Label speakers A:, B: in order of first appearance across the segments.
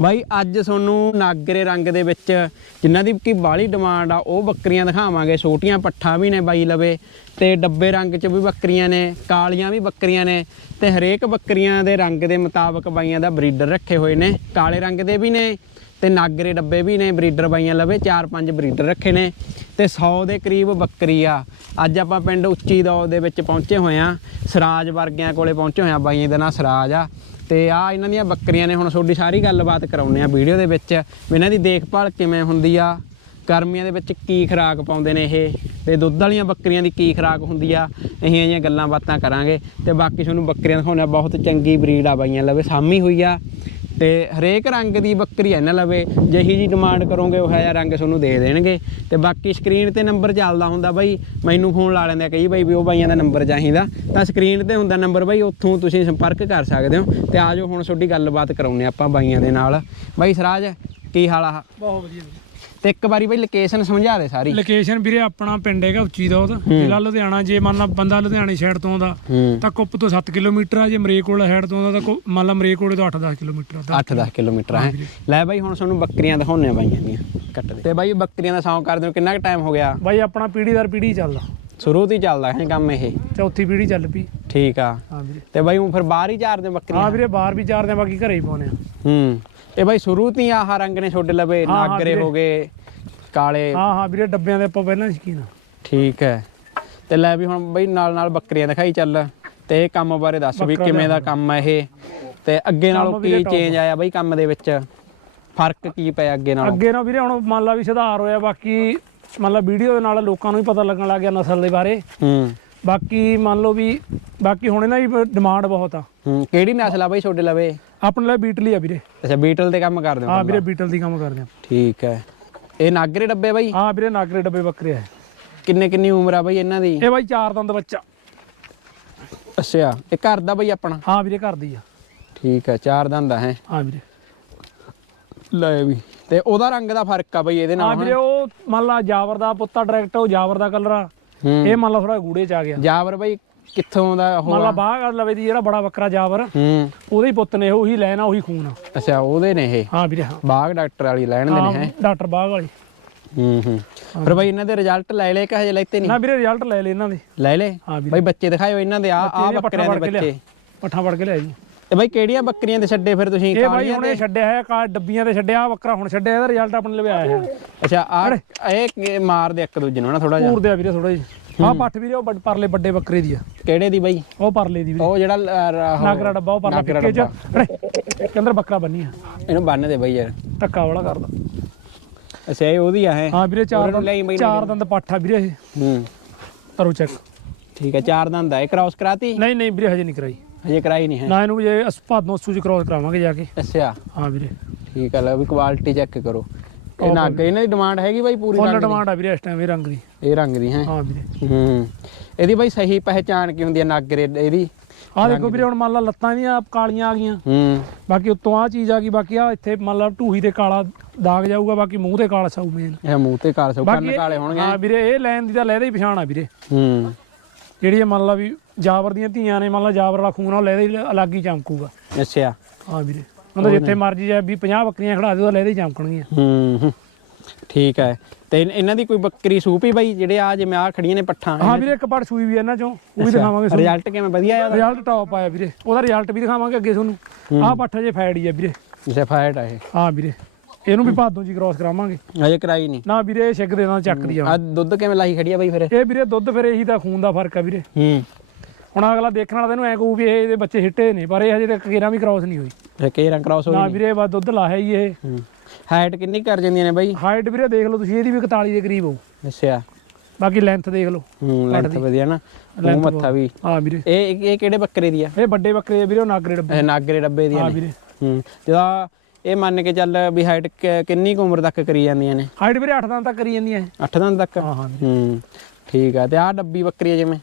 A: ਬਾਈ, ਅੱਜ ਤੁਹਾਨੂੰ ਨਾਗਰੇ ਰੰਗ ਦੇ ਵਿੱਚ ਜਿਨ੍ਹਾਂ ਦੀ ਕੀ ਬਾਲੀ ਡਿਮਾਂਡ ਆ, ਉਹ ਬੱਕਰੀਆਂ ਦਿਖਾਵਾਂਗੇ। ਛੋਟੀਆਂ ਪੱਠਾਂ ਵੀ ਨੇ ਬਾਈ ਲਵੇ, ਤੇ ਡੱਬੇ ਰੰਗ 'ਚ ਵੀ ਬੱਕਰੀਆਂ ਨੇ, ਕਾਲੀਆਂ ਵੀ ਬੱਕਰੀਆਂ ਨੇ, ਤੇ ਹਰੇਕ ਬੱਕਰੀਆਂ ਦੇ ਰੰਗ ਦੇ ਮੁਤਾਬਕ ਬਾਈਆਂ ਦਾ ਬਰੀਡਰ ਰੱਖੇ ਹੋਏ ਨੇ। ਕਾਲੇ ਰੰਗ ਦੇ ਵੀ ਨੇ, ਤੇ ਨਾਗਰੇ ਡੱਬੇ ਵੀ ਨੇ ਬਰੀਡਰ ਬਾਈਆਂ ਲਵੇ 4-5 ਬਰੀਡਰ ਰੱਖੇ ਨੇ, ਤੇ 100 ਦੇ ਕਰੀਬ ਬੱਕਰੀ ਆ। ਅੱਜ ਆਪਾਂ ਪਿੰਡ ਉੱਚੀ ਦੌ ਦੇ ਵਿੱਚ ਪਹੁੰਚੇ ਹੋਏ ਆ। ਸਰਾਜ ਵਰਗਿਆਂ ਕੋਲੇ ਪਹੁੰਚੇ ਹੋਏ ਆ ਬਾਈਆਂ ਦਾ ਨਾਂ ਸਰਾਜ ਆ। ਤੇ ਆ ਇਹਨਾਂ ਦੀਆਂ ਬੱਕਰੀਆਂ ਨੇ ਹੁਣ ਤੁਹਾਡੀ ਸਾਰੀ ਗੱਲਬਾਤ ਕਰਾਉਨੇ ਆ ਵੀਡੀਓ ਦੇ ਵਿੱਚ। ਵੀ ਇਹਨਾਂ ਦੀ ਦੇਖਭਾਲ ਕਿਵੇਂ ਹੁੰਦੀ ਆ, ਗਰਮੀਆਂ ਦੇ ਵਿੱਚ ਕੀ ਖੁਰਾਕ ਪਾਉਂਦੇ ਨੇ ਇਹ, ਤੇ ਦੁੱਧ ਵਾਲੀਆਂ ਬੱਕਰੀਆਂ ਦੀ ਕੀ ਖੁਰਾਕ ਹੁੰਦੀ ਆ ਅਸੀਂ ਜਿਹੀਆਂ ਗੱਲਾਂ ਬਾਤਾਂ ਕਰਾਂਗੇ। ਤੇ ਬਾਕੀ ਤੁਹਾਨੂੰ ਬੱਕਰੀਆਂ ਦਿਖਾਉਣੇ ਆ, ਬਹੁਤ ਚੰਗੀ ਬਰੀਡ ਆ ਬਾਈਆਂ ਲਵੇ ਸਾਮੀ ਹੋਈ ਆ। ਤੇ ਹਰੇਕ ਰੰਗ ਦੀ ਬੱਕਰੀ ਆ ਇਹਨਾਂ ਲਵੇ, ਜਿਹੀ ਜੀ ਡਿਮਾਂਡ ਕਰੋਗੇ, ਉਹ ਜਿਹਾ ਰੰਗ ਤੁਹਾਨੂੰ ਦੇ ਦੇਣਗੇ। ਤੇ ਬਾਕੀ ਸਕਰੀਨ ਤੇ ਨੰਬਰ ਚੱਲਦਾ ਹੁੰਦਾ ਬਾਈ, ਮੈਨੂੰ ਫੋਨ ਲਾ ਲੈਂਦੇ ਆ ਕਈ ਬਾਈ ਵੀ ਉਹ ਬਾਈਆਂ ਦਾ ਨੰਬਰ ਚਾਹੀਦਾ। ਤਾਂ ਸਕਰੀਨ ਤੇ ਹੁੰਦਾ ਨੰਬਰ ਬਾਈ, ਉੱਥੋਂ ਤੁਸੀਂ ਸੰਪਰਕ ਕਰ ਸਕਦੇ ਹੋ। ਤੇ ਆਜੋ ਹੁਣ ਤੁਹਾਡੀ ਗੱਲਬਾਤ ਕਰਾਉਨੇ ਆਪਾਂ ਬਾਈਆਂ ਦੇ ਨਾਲ। ਬਾਈ ਸਰਾਜ, ਕੀ ਹਾਲ ਆ?
B: ਬਹੁਤ ਵਧੀਆ
A: ਤੇ ਇੱਕ ਵਾਰੀ ਬਾਈ ਲੋਕੇਸ਼ਨ ਸਮਝਾ ਦੇ ਸਾਰੀ।
B: ਲੋਕੇਸ਼ਨ ਵੀਰੇ ਆਪਣਾ ਪਿੰਡ ਹੈਗਾ ਉੱਚੀ ਦਾ ਉਹ ਜ਼ਿਲ੍ਹਾ ਲੁਧਿਆਣਾ ਜੇ ਮੰਨ ਲਾ ਬੰਦਾ ਲੁਧਿਆਣੇ ਸਾਈਡ ਤੋਂ ਆਉਂਦਾ ਤਾਂ ਕੁੱਪ ਤੋਂ 7 ਕਿਲੋਮੀਟਰ ਆ ਜੇ ਮਰੇਕੋਲ ਸਾਈਡ ਤੋਂ ਆਉਂਦਾ ਤਾਂ ਮੰਨ ਲਾ ਮਰੇਕੋਲ ਤੋਂ 8-10 ਕਿਲੋਮੀਟਰ ਆ
A: 8-10 ਕਿਲੋਮੀਟਰ ਹੈ। ਲੈ ਬਾਈ ਹੁਣ ਤੁਹਾਨੂੰ ਬੱਕਰੀਆਂ ਦਿਖਾਉਣੇ ਆ ਬਾਈਆਂ ਦੀਆਂ। ਕੱਟ ਦੇ। ਤੇ ਬਾਈ ਬੱਕਰੀਆਂ ਦਾ ਸੌਂਕ ਕਰਦੇ ਨੂੰ ਕਿੰਨਾ ਕੁ ਟਾਈਮ ਹੋ ਗਿਆ?
B: ਬਾਈ ਆਪਣਾ ਪੀੜੀ ਦਰ ਪੀੜੀ ਚੱਲਦਾ।
A: ਸ਼ੁਰੂ ਤੋਂ ਹੀ ਚੱਲਦਾ ਹੈ ਕੰਮ ਇਹ।
B: ਚੌਥੀ ਪੀੜੀ ਚੱਲ ਪਈ।
A: ਠੀਕ ਆ।
B: ਹਾਂ ਵੀਰੇ
A: ਤੇ ਬਾਈ ਹੁਣ ਫਿਰ ਬਾਹਰ ਹੀ ਚਾਰਦੇ ਬੱਕਰੀਆਂ?
B: ਹਾਂ ਵੀਰੇ ਬਾਹਰ ਵੀ ਚਾਰਦੇ ਬਾਕੀ ਘਰੇ ਹੀ ਪਾਉਨੇ ਆ
A: ਹੂੰ। ਤੇ ਬਾਈ ਸ਼ੁਰੂ ਤੋਂ ਹੀ ਆਹ ਰੰਗ ਨੇ ਛੋਡੇ ਲਵੇ
B: ਹਾਂ, ਹਾਂ
A: ਨਾਗਰੇ
B: ਵੀਰੇ।
A: ਹੋ ਗਏ ਕਾਲੇ।
B: ਹਾਂ ਹਾਂ ਵੀਰੇ ਡੱਬਿਆਂ ਦੇ ਆਪਾਂ ਪਹਿਲਾਂ ਸ਼ਕੀਨ ਆ
A: ਠੀਕ ਹੈ। ਤੇ ਲੈ ਵੀ ਹੁਣ ਬਈ ਨਾਲ ਨਾਲ ਬੱਕਰੀਆਂ ਦਿਖਾਈ ਚੱਲ। ਤੇ ਇਹ ਕੰਮ ਬਾਰੇ ਦੱਸ ਵੀ
B: ਬੱਕਰਾ
A: ਕਿਵੇਂ ਦਾ ਕੰਮ ਹੈ ਇਹ। ਤੇ ਅੱਗੇ ਨਾਲੋਂ
B: ਵੀਰੇ
A: ਕੀ
B: top
A: ਚੇਂਜ ਆਇਆ ਬਈ ਕੰਮ ਦੇ ਵਿੱਚ? ਫ਼ਰਕ ਕੀ ਪਿਆ ਅੱਗੇ ਨਾਲੋਂ?
B: ਅੱਗੇ ਨਾ ਵੀਰੇ ਹੁਣ ਮੰਨ ਲਾ ਵੀ ਸੁਧਾਰ ਹੋਇਆ ਬਾਕੀ ਮੰਨ ਲਾ ਵੀਡੀਓ ਦੇ ਨਾਲ ਲੋਕਾਂ ਨੂੰ ਵੀ ਪਤਾ ਲੱਗਣ ਲੱਗ ਗਿਆ ਨਸਲ ਦੇ ਬਾਰੇ।
A: ਹੂੰ।
B: ਬਾਕੀ ਮੰਨ ਲਓ ਵੀ ਬਾਕੀ ਹੁਣ ਇਹਨਾਂ ਦੀ ਡਿਮਾਂਡ ਬਹੁਤ ਆ।
A: ਹੂੰ ਕਿਹੜੀ ਨਸਲ ਆ ਬਈ ਛੋਡੇ ਲਵੇ?
B: ਆਪਣੇ ਲਈ ਬੀਟਲੀ ਆ ਵੀਰੇ।
A: ਅੱਛਾ ਬੀਟਲ ਤੇ ਕੰਮ ਕਰਦੇ ਹੋ
B: ਹਾਂ ਵੀਰੇ ਬੀਟਲ ਦੀ ਕੰਮ ਕਰਦੇ ਆ।
A: ਠੀਕ ਹੈ। ਇਹ ਨਾਗਰੇ ਡੱਬੇ ਬਈ?
B: ਹਾਂ ਵੀਰੇ ਨਾਗਰੇ ਡੱਬੇ ਬੱਕਰੇ ਆ
A: ਕਿੰਨੇ ਕਿੰਨੀ ਉਮਰ ਆ ਬਈ ਇਹਨਾਂ ਦੀ?
B: ਇਹ ਬਾਈ ਚਾਰ ਦੰਦ ਬੱਚਾ।
A: ਅੱਛਾ ਇਹ ਘਰ ਦਾ ਬਈ ਆਪਣਾ?
B: ਹਾਂ ਵੀਰੇ ਘਰ ਦੀ ਆ।
A: ਠੀਕ ਹੈ ਚਾਰ ਦੰਦ ਹੈ।
B: ਹਾਂ ਵੀਰੇ।
A: ਲੈ ਵੀ ਤੇ ਉਹਦਾ ਰੰਗ ਦਾ ਫ਼ਰਕ ਆ ਬਈ ਇਹਦੇ
B: ਹਾਂ
A: ਨਾਲ
B: ਵੀਰੇ ਉਹ ਮੰਨ ਲਾ ਜਾਵਰ ਦਾ ਪੁੱਤਾ ਡਾਇਰੈਕਟ ਉਹ ਜਾਵਰ ਦਾ ਕਲਰ ਆ।
A: ਹੂੰ।
B: ਇਹ ਮੰਨ ਲਾ ਥੋੜਾ ਗੂੜੇ ਚ ਆ ਗਿਆ।
A: ਜਾਵਰ ਬਈ ਕਿੱਥੋਂ ਦਾ ਉਹ
B: ਮੰਨ ਲਾ? ਬਾਹ ਲਵੇ ਦੀ ਜਿਹੜਾ ਬੜਾ ਬੱਕਰਾ ਜਾਵਰ
A: ਹੂੰ।
B: ਉਹਦੇ ਹੀ ਪੁੱਤ ਨੇ ਉਹੀ ਲੈਣਾ ਉਹੀ ਖੂਨ ਆ।
A: ਅੱਛਾ ਉਹਦੇ ਨੇ ਇਹ?
B: ਹਾਂ ਵੀਰੇ ਹਾਂ।
A: ਬਾਗ ਡਾਕਟਰ ਵਾਲੀ ਲੈਣ ਦੇ ਨੇ
B: ਹਾਂ, ਡਾਕਟਰ ਬਾਗ ਵਾਲੀ।
A: ਹੂੰ ਹੂੰ। ਪਰ ਬਈ ਇਹਨਾਂ ਦੇ ਰਿਜ਼ਲਟ ਲੈ ਲੈ ਕਿ ਹਜੇ ਲੈਤੇ ਨਹੀਂ?
B: ਨਾ ਵੀਰੇ ਰਿਜ਼ਲਟ ਲੈ ਲੈ ਇਹਨਾਂ ਦੇ।
A: ਲੈ ਲੈ
B: ਹਾਂ ਵੀਰੇ।
A: ਬਈ ਬੱਚੇ ਦਿਖਾਇਓ ਇਹਨਾਂ ਦੇ ਆ ਆ ਬੱਕਰਿਆਂ ਦੇ ਬੱਚੇ।
B: ਪੱਠਾ ਫੜ ਕੇ ਲਿਆ ਜੀ।
A: ਤੇ ਬਈ ਕਿਹੜੀਆਂ ਬੱਕਰੀਆਂ ਦੇ ਛੱਡੇ ਫਿਰ ਤੁਸੀਂ?
B: ਇਹ ਬਾਈ ਹੁਣੇ ਛੱਡਿਆ ਹੈ ਕਾ ਡੱਬੀਆਂ ਤੇ ਛੱਡਿਆ ਬੱਕਰਾ ਹੁਣ ਛੱਡਿਆ ਇਹਦਾ ਰਿਜ਼ਲਟ ਆਪਣੇ ਲਈ ਆਇਆ ਹੈ।
A: ਅੱਛਾ ਆ ਇਹ ਮਾਰਦੇ ਇੱਕ ਦੂਜੇ ਨੂੰ ਨਾ ਥੋੜਾ ਜਿਹਾ।
B: ਪੂਰਦੇ ਆ ਵੀਰੇ ਥੋੜਾ ਜਿਹਾ। ਆਹ ਪੱਠ ਵੀਰੇ ਉਹ ਪਰਲੇ ਵੱਡੇ ਬੱਕਰੇ ਦੀ ਆ।
A: ਕਿਹੜੇ ਦੀ ਬਈ?
B: ਉਹ ਪਰਲੇ ਦੀ ਵੀਰੇ।
A: ਉਹ ਜਿਹੜਾ
B: ਨਾਗਰਾ ਡੱਬਾ ਉਹ ਪਰਲਾ ਪਿੱਕੇ ਚ ਅੰਦਰ ਬੱਕਰਾ ਬੰਨੀ ਆ।
A: ਇਹਨੂੰ ਬੰਨ ਦੇ ਬਈ ਯਾਰ।
B: ਧੱਕਾ ਵਾਲਾ ਕਰਦਾ।
A: ਅੱਛਾ ਇਹ ਉਹਦੀ ਆ ਹੈ
B: ਹਾਂ ਵੀਰੇ ਚਾਰ ਦੰਦ ਚਾਰ ਦੰਦ ਪੱਠ ਆ ਵੀਰੇ ਇਹ।
A: ਹੂੰ।
B: ਕਰੋ ਚੈੱਕ।
A: ਠੀਕ ਹੈ ਚਾਰ ਦੰਦ ਆ। ਇਹ ਕ੍ਰਾਸ ਕਰਾਤੀ?
B: ਨਹੀਂ ਨਹੀਂ ਵੀਰੇ ਹਜੇ ਨਹੀਂ ਕਰਾਈ।
A: ਹਜੇ ਕਰਾਈ ਨਹੀਂ ਹੈ।
B: ਨਾ ਇਹਨੂੰ ਜੇ ਭਾਦੋਂ ਸੂਚ ਕ੍ਰੋਸ ਕਰਾਵਾਂਗੇ ਜਾ ਕੇ।
A: ਅੱਛਾ।
B: ਹਾਂ ਵੀਰੇ।
A: ਠੀਕ ਹੈ ਲੈ ਵੀ ਕੁਆਲਿਟੀ ਚੈੱਕ ਕਰੋ। ਇਹ ਨੱਗ ਇਹਨਾਂ ਦੀ ਡਿਮਾਂਡ ਹੈਗੀ ਬਾਈ ਪੂਰੀ
B: ਫੁੱਲ
A: ਰੰਗ ਦੀ?
B: ਡਿਮਾਂਡ ਆ ਵੀਰੇ ਇਸ ਟਾਈਮ ਇਹ ਰੰਗ ਦੀ।
A: ਇਹ ਰੰਗ ਦੀ ਹੈ।
B: ਹਾਂ ਵੀਰੇ।
A: ਹੂੰ। ਇਹਦੀ ਬਾਈ ਸਹੀ ਪਹਿਚਾਣ ਕੀ ਹੁੰਦੀ ਹੈ ਨਾਗਰੇ ਇਹਦੀ?
B: ਆਹ ਦੇਖੋ ਵੀਰੇ ਹੁਣ ਮੰਨ ਲਾ ਲੱਤਾਂ ਵੀ ਆ ਕਾਲੀਆਂ ਆ ਗਈਆਂ।
A: ਹੂੰ।
B: ਬਾਕੀ ਉੱਤੋਂ ਆ ਚੀਜ਼ ਆ ਗਈ ਬਾਕੀ ਆ ਇੱਥੇ ਮੰਨ ਲਾ ਢੂਹੀ ਤੇ ਕਾਲਾ ਦਾਗ ਜਾਊਗਾ ਬਾਕੀ ਮੂੰਹ ਤੇ ਕਾਲਾ ਸਾਊ ਮੇਨ
A: ਇਹ ਮੂੰਹ ਤੇ ਕਾਲ ਸੋ ਕੰਨ ਕਾਲੇ ਹੋਣਗੇ।
B: ਹਾਂ ਵੀਰੇ ਇਹ ਲੈਣ ਦੀ ਤਾਂ ਲੈਦੇ ਹੀ ਪਛਾਣ ਆ ਵੀਰੇ।
A: ਹੂੰ।
B: ਜਿਹੜੀ ਇਹ ਮੰਨ ਲਾ ਵੀ ਜਾਵਰ ਦੀਆਂ ਧੀਆਂ ਨੇ ਮੰਨ ਲਾ ਜਾਵਰ ਵਾਲਾ ਖੂਨ ਆ ਲੈਦੇ ਹੀ ਅਲੱਗ ਹੀ ਚਮਕੂਗਾ।
A: ਅੱਛਾ।
B: ਹਾਂ ਵੀਰੇ ਉਹਦਾ ਜਿੱਥੇ ਮਰਜ਼ੀ ਜਾਏ ਵੀ 50 ਬੱਕਰੀਆਂ ਖੜਾ ਦੇ ਉਹ ਲੈਦੇ ਹੀ ਚਮਕਣਗੀਆਂ।
A: ਹੂੰ ਹੂੰ। ਠੀਕ ਹੈ। ਤੇ ਇਹਨਾਂ ਦੀ ਕੋਈ ਬੱਕਰੀ ਸੂਪੀ ਬਾਈ ਜਿਹੜੇ ਆ ਜਿਵੇਂ ਆ ਖੜੀਆਂ ਨੇ ਪੱਠਾਂ
B: ਹਾਂ ਵੀਰੇ ਇੱਕ ਪੜ ਸੂਈ ਵੀ ਇਹਨਾਂ ਚੋਂ ਉਹ ਵੀ ਦਿਖਾਵਾਂਗੇ
A: ਰਿਜ਼ਲਟ ਕਿਵੇਂ ਵਧੀਆ ਆ ਉਹਦਾ?
B: ਰਿਜ਼ਲਟ ਟੌਪ ਆਇਆ ਵੀਰੇ। ਉਹਦਾ ਰਿਜ਼ਲਟ ਵੀ ਦਿਖਾਵਾਂਗੇ ਅੱਗੇ ਤੁਹਾਨੂੰ। ਆਹ ਪੱਠਾ ਜੇ ਫੈੜੀ ਆ ਵੀਰੇ।
A: ਜਿਵੇਂ ਫਾਇਟ ਆ ਇਹ।
B: ਹਾਂ ਵੀਰੇ। ਇਹਨੂੰ ਵੀ ਭਾਦੋਂ ਜੀ ਕ੍ਰਾਸ ਕਰਾਵਾਂਗੇ।
A: ਹਜੇ ਕਰਾਈ ਨਹੀਂ।
B: ਨਾ ਵੀਰੇ ਇਹ ਛਿੱਕ ਦੇ ਨਾਲ ਚੱਕਦੀ ਆ
A: ਆ ਦੁੱਧ ਕਿਵੇਂ ਲਾਈ ਖੜੀ ਆ ਬਾਈ ਫਿਰ?
B: ਇਹ ਵੀਰੇ ਦੁੱਧ ਫਿਰ ਇਹੀ ਤਾਂ ਖੂਨ ਦਾ ਫ਼ਰਕ ਆ ਵੀਰੇ।
A: ਹੂੰ।
B: ਹੁਣ ਅਗਲਾ ਦੇਖਣ ਵਾਲਾ ਤੈਨੂੰ ਐ ਕਹੂ ਵੀ ਇਹ ਇਹਦੇ ਬੱਚੇ ਹਿੱਟੇ ਨੇ ਪਰ ਇਹ ਹਜੇ ਤੱਕ ਕੇਰਾਂ ਵੀ ਕ੍ਰਾਸ ਨਹੀਂ ਹੋਈ।
A: ਰੰਗ ਕ੍ਰਾਸ ਹੋਈ
B: ਨਾ ਵੀਰੇ ਬਸ ਦੁੱਧ ਲਾਇਆ ਹੀ ਇਹ।
A: ਹੂੰ। ਹਾਈਟ ਕਿੰਨੀ ਕਰ ਜਾਂਦੀਆਂ ਨੇ ਬਾਈ?
B: ਹਾਈਟ ਵੀਰੇ ਦੇਖ ਲਓ ਤੁਸੀਂ ਇਹਦੀ ਵੀ 41 ਦੇ ਕਰੀਬ ਹੋਊ।
A: ਅੱਛਾ।
B: ਬਾਕੀ ਲੈਂਥ ਦੇਖ ਲਓ।
A: ਹੂੰ ਲੈਂਥ ਵਧੀਆ ਨਾ। ਮੂੰਹ ਮੱਥਾ ਵੀ।
B: ਹਾਂ ਵੀਰੇ।
A: ਇਹ ਇਹ ਕਿਹੜੇ ਬੱਕਰੇ ਦੀ ਆ?
B: ਇਹ ਵੱਡੇ ਬੱਕਰੇ ਆ ਵੀਰੇ ਉਹ ਨਾਗਰੇ ਡੱਬੇ
A: ਨਾਗਰੇ ਡੱਬੇ ਦੀਆਂ
B: ਹਾਂ
A: ਨੇ।
B: ਵੀਰੇ।
A: ਹੂੰ। ਜਿਹਦਾ ਇਹ ਮੰਨ ਕੇ ਚੱਲ ਵੀ ਹਾਈਟ ਕਿੰਨੀ ਕੁ ਉਮਰ ਤੱਕ ਕਰੀ ਜਾਂਦੀਆਂ ਨੇ?
B: ਹਾਈਟ ਵੀਰੇ 8 ਦਿਨ ਤੱਕ ਕਰੀ ਜਾਂਦੀ ਹੈ
A: 8 ਦਿਨ ਤੱਕ?
B: ਹਾਂ ਹਾਂ
A: ਹੂੰ ਠੀਕ ਆ। ਤੇ ਆਹ ਡੱਬੀ ਬੱਕਰੀ ਆ ਜਿਵੇਂ?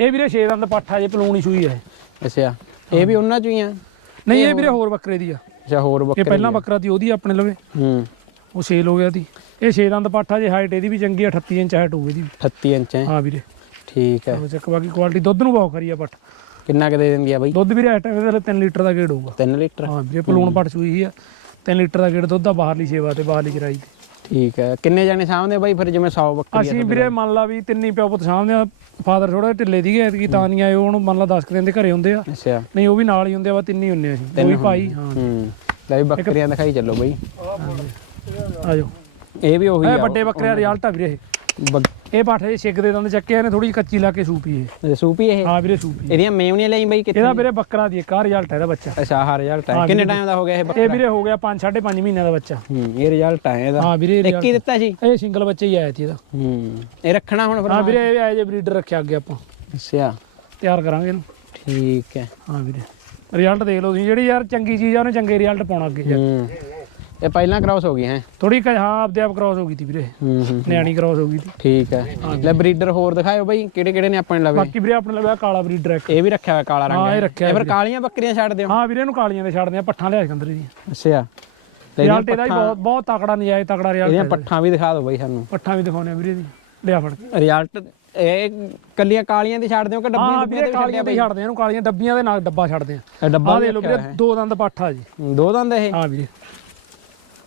B: ਇਹ ਵੀਰੇ 6 ਦਿਨ ਦਾ ਪਾਠਾ ਜੇ ਪਲੂਣੀ ਸੂਈ ਹੈ
A: ਅੱਛਾ ਇਹ ਵੀ ਉਹਨਾਂ ਚੋਂ ਹੀ ਆ?
B: ਨਹੀਂ ਇਹ ਵੀਰੇ ਹੋਰ ਬੱਕਰੇ ਦੀ ਆ।
A: ਅੱਛਾ ਹੋਰ
B: ਇਹ
A: ਬੱਕਰੀ
B: ਪਹਿਲਾਂ ਬੱਕਰਾ ਦੀ ਉਹਦੀ ਆਪਣੇ ਲਵੇ।
A: ਹੂੰ।
B: ਉਹ ਸੇਲ ਹੋ ਗਿਆ ਸੀ। ਇਹ 6 ਦੰਦ ਪਾਠਾ ਜੇ ਹਾਈਟ ਇਹਦੀ ਵੀ ਚੰਗੀ ਆ 38 ਇੰਚ ਹਾਈਟ ਹੋਊਗੀ ਵੀ।
A: 38 ਇੰਚ ਹੈ?
B: ਹਾਂ ਵੀਰੇ।
A: ਠੀਕ ਹੈ
B: ਉਹ ਚੱਕ ਬਾਕੀ ਕੁਆਲਿਟੀ ਦੁੱਧ ਨੂੰ ਬਹੁਤ ਕਰੀ ਆ ਪੱਠ।
A: ਕਿੰਨਾ ਕੁ ਦੇ ਦਿੰਦੀ ਆ ਬਾਈ?
B: ਦੁੱਧ ਇਸ ਟਾਈਮ ਇਹਦੇ 3 ਲੀਟਰ ਦਾ ਗੇੜ ਹੋਊਗਾ।
A: 3 ਲੀਟਰ?
B: ਹਾਂ ਵੀਰੇ ਪਲੂਣ ਪੱਟ ਸੂਈ ਹੀ ਆ 3 ਲੀਟਰ ਦਾ ਗੇੜ ਦੁੱਧ ਦਾ ਬਾਹਰਲੀ ਸੇਵਾ ਤੇ ਬਾਹਰਲੀ ਚਰਾਈ ਤੇ।
A: ਠੀਕ ਹੈ। ਕਿੰਨੇ ਜਾਣੇ ਸਾਹਮਣੇ ਬਾਈ ਫਿਰ ਜਿਵੇਂ 100 ਬੱਕਰੀਆਂ
B: ਅਸੀਂ ਵੀਰੇ ਮੰਨ ਲਾ ਵੀ ਤਿੰਨੀ ਪਿਓ ਪੁੱਤ ਸਾਹਮਣੇ ਆ ਫਾਦਰ ਥੋੜਾ ਢਿੱਲੇ ਸੀਗੇ ਐਤਕੀ ਤਾਂ ਨਹੀਂ ਆਏ ਉਹਨੂੰ ਮੰਨ ਲਾ 10 ਕੁ ਦਿਨ ਦੇ ਘਰੇ ਹੁੰਦੇ ਆ।
A: ਅੱਛਾ।
B: ਨਹੀਂ ਉਹ ਵੀ ਨਾਲ ਹੀ ਹੁੰਦੇ ਆ ਵਾ ਤਿੰਨ ਹੀ ਹੁੰਨੇ ਆ ਅਸੀਂ ਉਹ ਵੀ ਭਾਈ ਹਾਂ।
A: ਹੂੰ। ਲੈ ਵੀ ਬੱਕਰੀਆਂ ਦਿਖਾਈ ਚੱਲੋ ਬਾਈ।
B: ਆਜੋ
A: ਇਹ ਵੀ ਉਹੀ ਆ।
B: ਵੱਡੇ ਬੱਕਰੇ ਦਾ ਰਿਜ਼ਲਟ ਆ ਵੀਰੇ ਇਹ। ਇਹ ਪਾਠੇ ਦੇ ਛਿੱਕ ਦੇ ਦੰਦ ਚੱਕੇ ਨੇ ਥੋੜੀ ਕੱਚੀ ਲਾ ਕੇ ਸੂਪੀ ਇਹ।
A: ਇਹ ਸੂਪੀ ਇਹ?
B: ਹਾਂ ਵੀਰੇ ਸੂਪੀ
A: ਇਹਦੀਆਂ ਮੇਵਨੀਆਂ ਲਈ ਬਾਈ ਕਿੱਥੇ?
B: ਇਹਦਾ ਵੀਰੇ ਬੱਕਰਾ ਦੀ ਇੱਕ ਆ ਰਿਜ਼ਲਟ ਹੈ ਇਹਦਾ ਬੱਚਾ।
A: ਅੱਛਾ ਹਾਂ ਰਿਜ਼ਲਟ ਹੈ। ਕਿੰਨੇ ਟਾਈਮ ਦਾ ਹੋ ਗਿਆ ਇਹ ਬੱਕਰਾ?
B: ਇਹ ਵੀਰੇ ਹੋ ਗਿਆ 5 5.5 ਮਹੀਨਿਆਂ ਦਾ ਬੱਚਾ।
A: ਹੂੰ ਇਹ ਰਿਜ਼ਲਟ ਹੈ ਇਹਦਾ।
B: ਹਾਂ ਵੀਰੇ
A: ਇੱਕ ਹੀ ਦਿੱਤਾ ਸੀ?
B: ਇਹ ਸਿੰਗਲ ਬੱਚਾ ਹੀ ਆਇਆ ਸੀ ਇਹਦਾ।
A: ਹੂੰ ਇਹ ਰੱਖਣਾ ਹੁਣ ਫਿਰ
B: ਹਾਂ ਵੀਰੇ ਇਹ ਐਜ ਬਰੀਡਰ ਰੱਖਿਆ ਅੱਗੇ ਆਪਾਂ।
A: ਅੱਛਾ।
B: ਤਿਆਰ ਕਰਾਂਗੇ ਇਹਨੂੰ।
A: ਠੀਕ ਹੈ।
B: ਹਾਂ ਵੀਰੇ। ਰਿਜ਼ਲਟ ਦੇਖ ਲਓ ਤੁਸੀਂ ਜਿਹੜੀ ਯਾਰ ਚੰਗੀ ਚੀਜ਼ ਆ ਉਹਨੇ ਚੰਗੇ ਰਿਜ਼ਲਟ ਪਾਉਣਾ ਅੱਗੇ ਜਾ
A: ਹੂੰ। ਇਹ ਪਹਿਲਾਂ ਕ੍ਰਾਸ ਹੋ ਗਈ ਹੈ?
B: ਥੋੜੀ ਹਾਂ ਆਪਦੇ ਆਪ ਕ੍ਰਾਸ ਹੋ ਗਈ ਤੀ ਵੀਰੇ।
A: ਹੂੰ ਹੂੰ
B: ਨਿਆਣੀ ਕ੍ਰਾਸ ਹੋ ਗਈ ਤੀ।
A: ਠੀਕ ਹੈ। ਲੈ ਬਰੀਡਰ ਹੋਰ ਦਿਖਾਇਓ ਬਾਈ ਕਿਹੜੇ ਕਿਹੜੇ ਨੇ ਆਪਣੇ ਲਵੇ?
B: ਬਾਕੀ ਵੀਰੇ ਆਪਣੇ ਲਵੇ ਕਾਲਾ ਬਰੀਡਰ ਇੱਕ।
A: ਇਹ ਵੀ ਰੱਖਿਆ ਹੋਇਆ ਕਾਲਾ ਰੰਗ
B: ਹਾਂ, ਇਹ
A: ਹੈ।
B: ਰੱਖਿਆ
A: ਇਹ ਫਿਰ ਕਾਲੀਆਂ ਬੱਕਰੀਆਂ ਛੱਡ ਦਿਓ
B: ਹਾਂ ਵੀਰੇ ਇਹਨੂੰ ਕਾਲੀਆਂ ਦੇ ਛੱਡਦੇ ਆ ਪੱਠਾਂ ਲਿਆ ਸਿਕੰਦਰੇ ਦੀਆਂ
A: ਅੱਛਾ।
B: ਇਹਦਾ ਹੀ ਬਹੁਤ ਬਹੁਤ ਤਕੜਾ ਨਜਾਇਜ਼ ਤਕੜਾ ਰਿਜ਼ਲਟ
A: ਇਹਦੀਆਂ ਪੱਠਾਂ ਵੀ ਦਿਖਾ ਦਿਓ ਬਾਈ ਸਾਨੂੰ।
B: ਪੱਠਾਂ ਵੀ ਦਿਖਾਉਣੇ ਵੀਰੇ ਦੀ ਲਿਆ ਫੜ ਕੇ।
A: ਰਿਜ਼ਲਟ ਇਹ ਕੱਲੀਆਂ ਕਾਲੀਆਂ ਦੀ ਛੱਡ ਦਿਓ ਕਿ ਡੱਬੀਆਂ
B: ਹਾਂ ਵੀਰੇ
A: ਤੇ
B: ਕਾਲੀਆਂ ਤੇ ਛੱਡਦੇ ਇਹਨੂੰ ਕਾਲੀਆਂ ਡੱਬੀਆਂ ਦੇ ਨਾਲ ਡੱਬਾ ਛੱਡਦੇ ਆ।
A: ਇਹ ਡੱਬਾ
B: ਦੇ
A: ਰੱਖਿਆ
B: ਵੀਰੇ ਦੋ ਦੰਦ ਪੱਠਾ ਜੀ।
A: ਦੋ ਦੰਦ ਇਹ?
B: ਹਾਂ ਵੀਰੇ।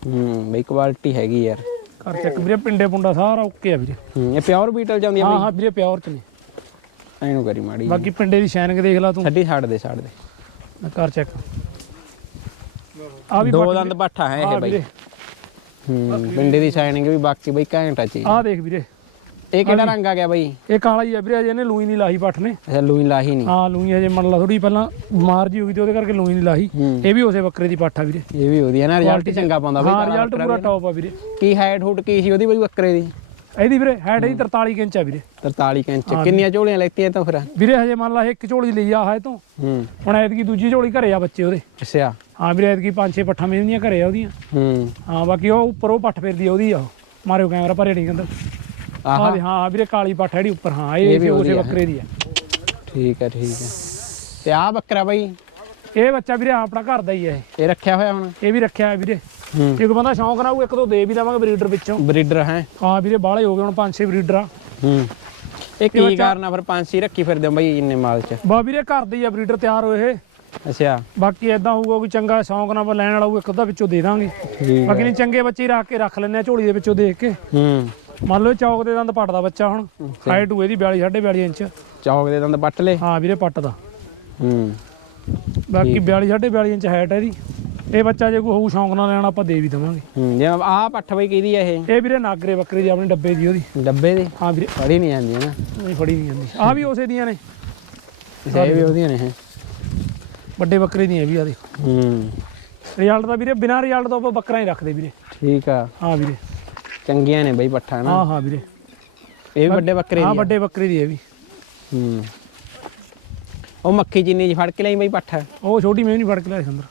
A: ਹੂੰ ਬਈ ਕੁਆਲਿਟੀ ਹੈਗੀ ਯਾਰ।
B: ਕਰ ਚੱਕ ਵੀਰੇ ਪਿੰਡੇ ਪੁੰਡਾ ਸਾਰਾ ਓਕੇ ਆ ਵੀਰੇ।
A: ਹੂੰ ਇਹ ਪਿਓਰ ਬੀਟਲ ਜਾਂਦੀ ਆ
B: ਹਾਂ ਹਾਂ ਵੀਰੇ ਪਿਓਰ ਚ ਨੇ।
A: ਇਹਨੂੰ ਕਰੀ ਮਾੜੀ
B: ਬਾਕੀ ਪਿੰਡੇ ਦੀ ਸ਼ੈਨਿੰਗ ਦੇਖ ਲਾ ਤੂੰ।
A: ਛੱਡੀ ਛੱਡ ਦੇ ਛੱਡ ਦੇ।
B: ਕਰ ਚੈੱਕ। ਆ ਵੀ
A: ਦੋ ਦੰਦ ਪੱਠਾ ਹੈ ਇਹ ਬਾਈ। ਹੂੰ ਪਿੰਡੇ ਦੀ ਸ਼ਾਈਨਿੰਗ ਵੀ ਬਾਕੀ ਬਈ ਘੈਂਟ ਆ ਚੀਜ਼।
B: ਆ ਦੇਖ ਵੀਰੇ।
A: ਇਹ ਕਿਹੜਾ ਰੰਗ ਆ ਗਿਆ ਬਾਈ?
B: ਇਹ ਕਾਲਾ ਹੀ ਆ ਵੀਰੇ ਅਜੇ ਇਹਨੇ ਲੂਈ ਨਹੀਂ ਲਾਹੀ ਪੱਠ ਨੇ।
A: ਅੱਛਾ ਲੂਈ ਲਾਹੀ ਨਹੀਂ।
B: ਹਾਂ ਲੂਈ ਅਜੇ ਮੰਨ ਲਾ ਥੋੜੀ ਪਹਿਲਾਂ ਬਿਮਾਰ ਜੀ ਹੋ ਗਈ ਤੇ ਉਹਦੇ ਕਰਕੇ ਲੂਈ ਨਹੀਂ ਲਾਹੀ।
A: ਹੂੰ।
B: ਇਹ ਵੀ ਉਸੇ ਬੱਕਰੇ ਦੀ ਪੱਠ ਆ ਵੀਰੇ।
A: ਇਹ ਵੀ ਵਧੀਆ ਨਾ ਰਿਜ਼ਲਟ ਚੰਗਾ ਪਾਉਂਦਾ ਬਈ
B: ਹਾਂ ਰਿਜ਼ਲਟ ਪੂਰਾ ਟੌਪ ਆ ਵੀਰੇ।
A: ਕੀ ਹਾਈਟ ਹੂਟ ਕੀ ਸੀ ਉਹਦੀ ਬਈ ਬੱਕਰੇ ਦੀ?
B: ਇਹਦੀ ਵੀਰੇ ਹੈਡ ਇਹਦੀ 43 ਇੰਚ ਆ ਵੀਰੇ।
A: 43 ਇੰਚ। ਕਿੰਨੀਆਂ ਝੋਲੀਆਂ ਲੈਤੀਆਂ ਤਾਂ ਫਿਰ?
B: ਵੀਰੇ ਹਜੇ ਮੰਨ ਲਾ ਇੱਕ ਝੋਲੀ ਲਈ ਆ ਹੈ ਤੋਂ।
A: ਹੂੰ।
B: ਹੁਣ ਐਤਕੀ ਦੂਜੀ ਝੋਲੀ ਘਰੇ ਆ ਬੱਚੇ ਉਹਦੇ।
A: ਅੱਛਾ।
B: ਹਾਂ ਵੀਰੇ ਐਤਕੀ ਪੰਜ ਛੇ ਪੱਠਾਂ ਮੇਰੀਆਂ ਘਰੇ ਆ ਉਹਦੀਆਂ।
A: ਹੂੰ।
B: ਹਾਂ ਬਾਕੀ ਉਹ ਉੱਪਰ ਉਹ ਪੱਠ ਫਿਰਦੀ ਆ ਉਹਦੀ ਆ। ਮਾਰਿਓ ਕੈਮਰਾ ਭਰੇ ਨਹੀਂ ਕਹਿੰਦਾ
A: ਆਹਾ।
B: ਹਾਂ ਹਾਂ ਹਾਂ ਵੀਰੇ ਕਾਲੀ ਪੱਠ ਹੈ ਜਿਹੜੀ ਉੱਪਰ ਹਾਂ ਇਹ ਵੀ ਉਸੇ ਬੱਕਰੇ ਦੀ ਆ
A: ਠੀਕ ਹੈ ਠੀਕ ਹੈ। ਤੇ ਆ ਬੱਕਰਾ ਬਈ?
B: ਇਹ ਬੱਚਾ ਵੀਰੇ ਆਪਣਾ ਘਰ ਦਾ ਹੀ ਹੈ
A: ਇਹ। ਰੱਖਿਆ ਹੋਇਆ ਹੁਣ?
B: ਇਹ ਵੀ ਰੱਖਿਆ ਹੈ ਵੀਰੇ।
A: ਹੂੰ।
B: ਜੇ ਕੋਈ ਬੰਦਾ ਸ਼ੌਂਕ ਨਾਲ ਉਹ ਇੱਕ ਦੋ ਦੇ ਵੀ ਦੇਵਾਂਗੇ ਬਰੀਡਰ ਵਿੱਚੋਂ।
A: ਬਰੀਡਰ ਹੈ?
B: ਹਾਂ ਵੀਰੇ ਬਾਹਲੇ ਹੋ ਗਏ ਹੁਣ ਪੰਜ ਛੇ ਬਰੀਡਰ ਆ।
A: ਹੂੰ। ਇਹ ਕੀ ਕਾਰਨ ਆ ਫਿਰ ਪੰਛੀ ਰੱਖੀ ਫਿਰਦੇ ਹੋ ਬਈ ਇੰਨੇ ਮਾਲ ਚ?
B: ਬਾ ਵੀਰੇ ਘਰ ਦੇ ਹੀ ਆ ਬਰੀਡਰ ਤਿਆਰ ਹੋਏ ਇਹ।
A: ਅੱਛਾ।
B: ਬਾਕੀ ਐਦਾਂ ਹੋਊਗਾ ਕੋਈ ਚੰਗਾ ਸ਼ੌਂਕ ਨਾਲ ਲੈਣ ਵਾਲਾ ਹੋਊ ਇੱਕ ਅੱਧਾ ਵਿੱਚੋਂ ਦੇ ਦਾਂਗੇ। ਬਾਕੀ ਨਹੀਂ ਚੰਗੇ ਬੱਚੇ ਰੱਖ ਕੇ ਰੱਖ ਲੈਂਦੇ ਆ ਝੋਲੀ ਦੇ ਵਿੱਚੋਂ ਦੇਖ ਕੇ।
A: ਹੂੰ।
B: ਮੰਨ ਲਓ ਚੌਕ ਦੇ ਦੰਦ ਪੱਟਦਾ ਬੱਚਾ ਹੁਣ ਹਾਈਟ ਹੋਏ ਦੀ 42 42 ਇੰਚ।
A: ਚੌਕ ਦੇ ਦੰਦ ਪੱਟ ਲੈ
B: ਹਾਂ ਵੀਰੇ ਪੱਟਦਾ।
A: ਹੂੰ।
B: ਬਾਕੀ 42 42 ਇੰਚ ਹਾਈਟ ਹੈ ਇਹਦੀ। ਇਹ ਬੱਚਾ ਜੇ ਕੋਈ ਹੋਊ ਸ਼ੌਂਕ ਨਾਲ ਲੈਣਾ ਆਪਾਂ ਦੇ ਵੀ ਦੇਵਾਂਗੇ।
A: ਹੂੰ ਜੇ ਆ ਪੱਠ ਬਈ ਕਿਹਦੀ ਆ ਇਹ?
B: ਇਹ ਵੀਰੇ ਨਾਗਰੇ ਬੱਕਰੀ ਦੀ ਆਪਣੇ ਡੱਬੇ ਦੀ ਉਹਦੀ।
A: ਡੱਬੇ ਦੀ?
B: ਹਾਂ ਵੀਰੇ।
A: ਫੜੀ ਨਹੀਂ ਜਾਂਦੀ ਹੈ ਨਾ।
B: ਨਹੀਂ ਫੜੀ ਨਹੀਂ ਜਾਂਦੀ। ਆ ਵੀ ਉਸੇ ਦੀਆਂ ਨੇ।
A: ਇਹ ਵੀ ਉਹਦੀਆਂ ਨੇ ਇਹ।
B: ਵੱਡੇ ਬੱਕਰੇ ਦੀਆਂ ਵੀ ਆ ਦੇਖੋ
A: ਹੂੰ।
B: ਰਿਜ਼ਲਟ ਦਾ ਵੀਰੇ ਬਿਨਾਂ ਰਿਜ਼ਲਟ ਤੋਂ ਆਪਾਂ ਬੱਕਰਾ ਹੀ ਰੱਖਦੇ ਵੀਰੇ।
A: ਠੀਕ ਆ।
B: ਹਾਂ ਵੀਰੇ।
A: ਚੰਗੀਆਂ ਨੇ ਬਈ ਪੱਠਾ ਨਾ।
B: ਹਾਂ ਹਾਂ ਵੀਰੇ।
A: ਇਹ ਵੀ ਵੱਡੇ ਬੱਕਰੇ
B: ਹਾਂ
A: ਦੀ ਆ।
B: ਵੱਡੇ ਬੱਕਰੇ ਦੀ ਹੈ ਵੀ।
A: ਹੂੰ। ਉਹ ਮੱਖੀ ਜਿੰਨੀ ਜੀ ਫੜ ਕੇ ਲਈ ਬਈ ਪੱਠਾ।
B: ਉਹ ਛੋਟੀ ਮੈਂ ਨਹੀਂ ਫੜ ਕੇ ਲਿਆ ਅੰਦਰ।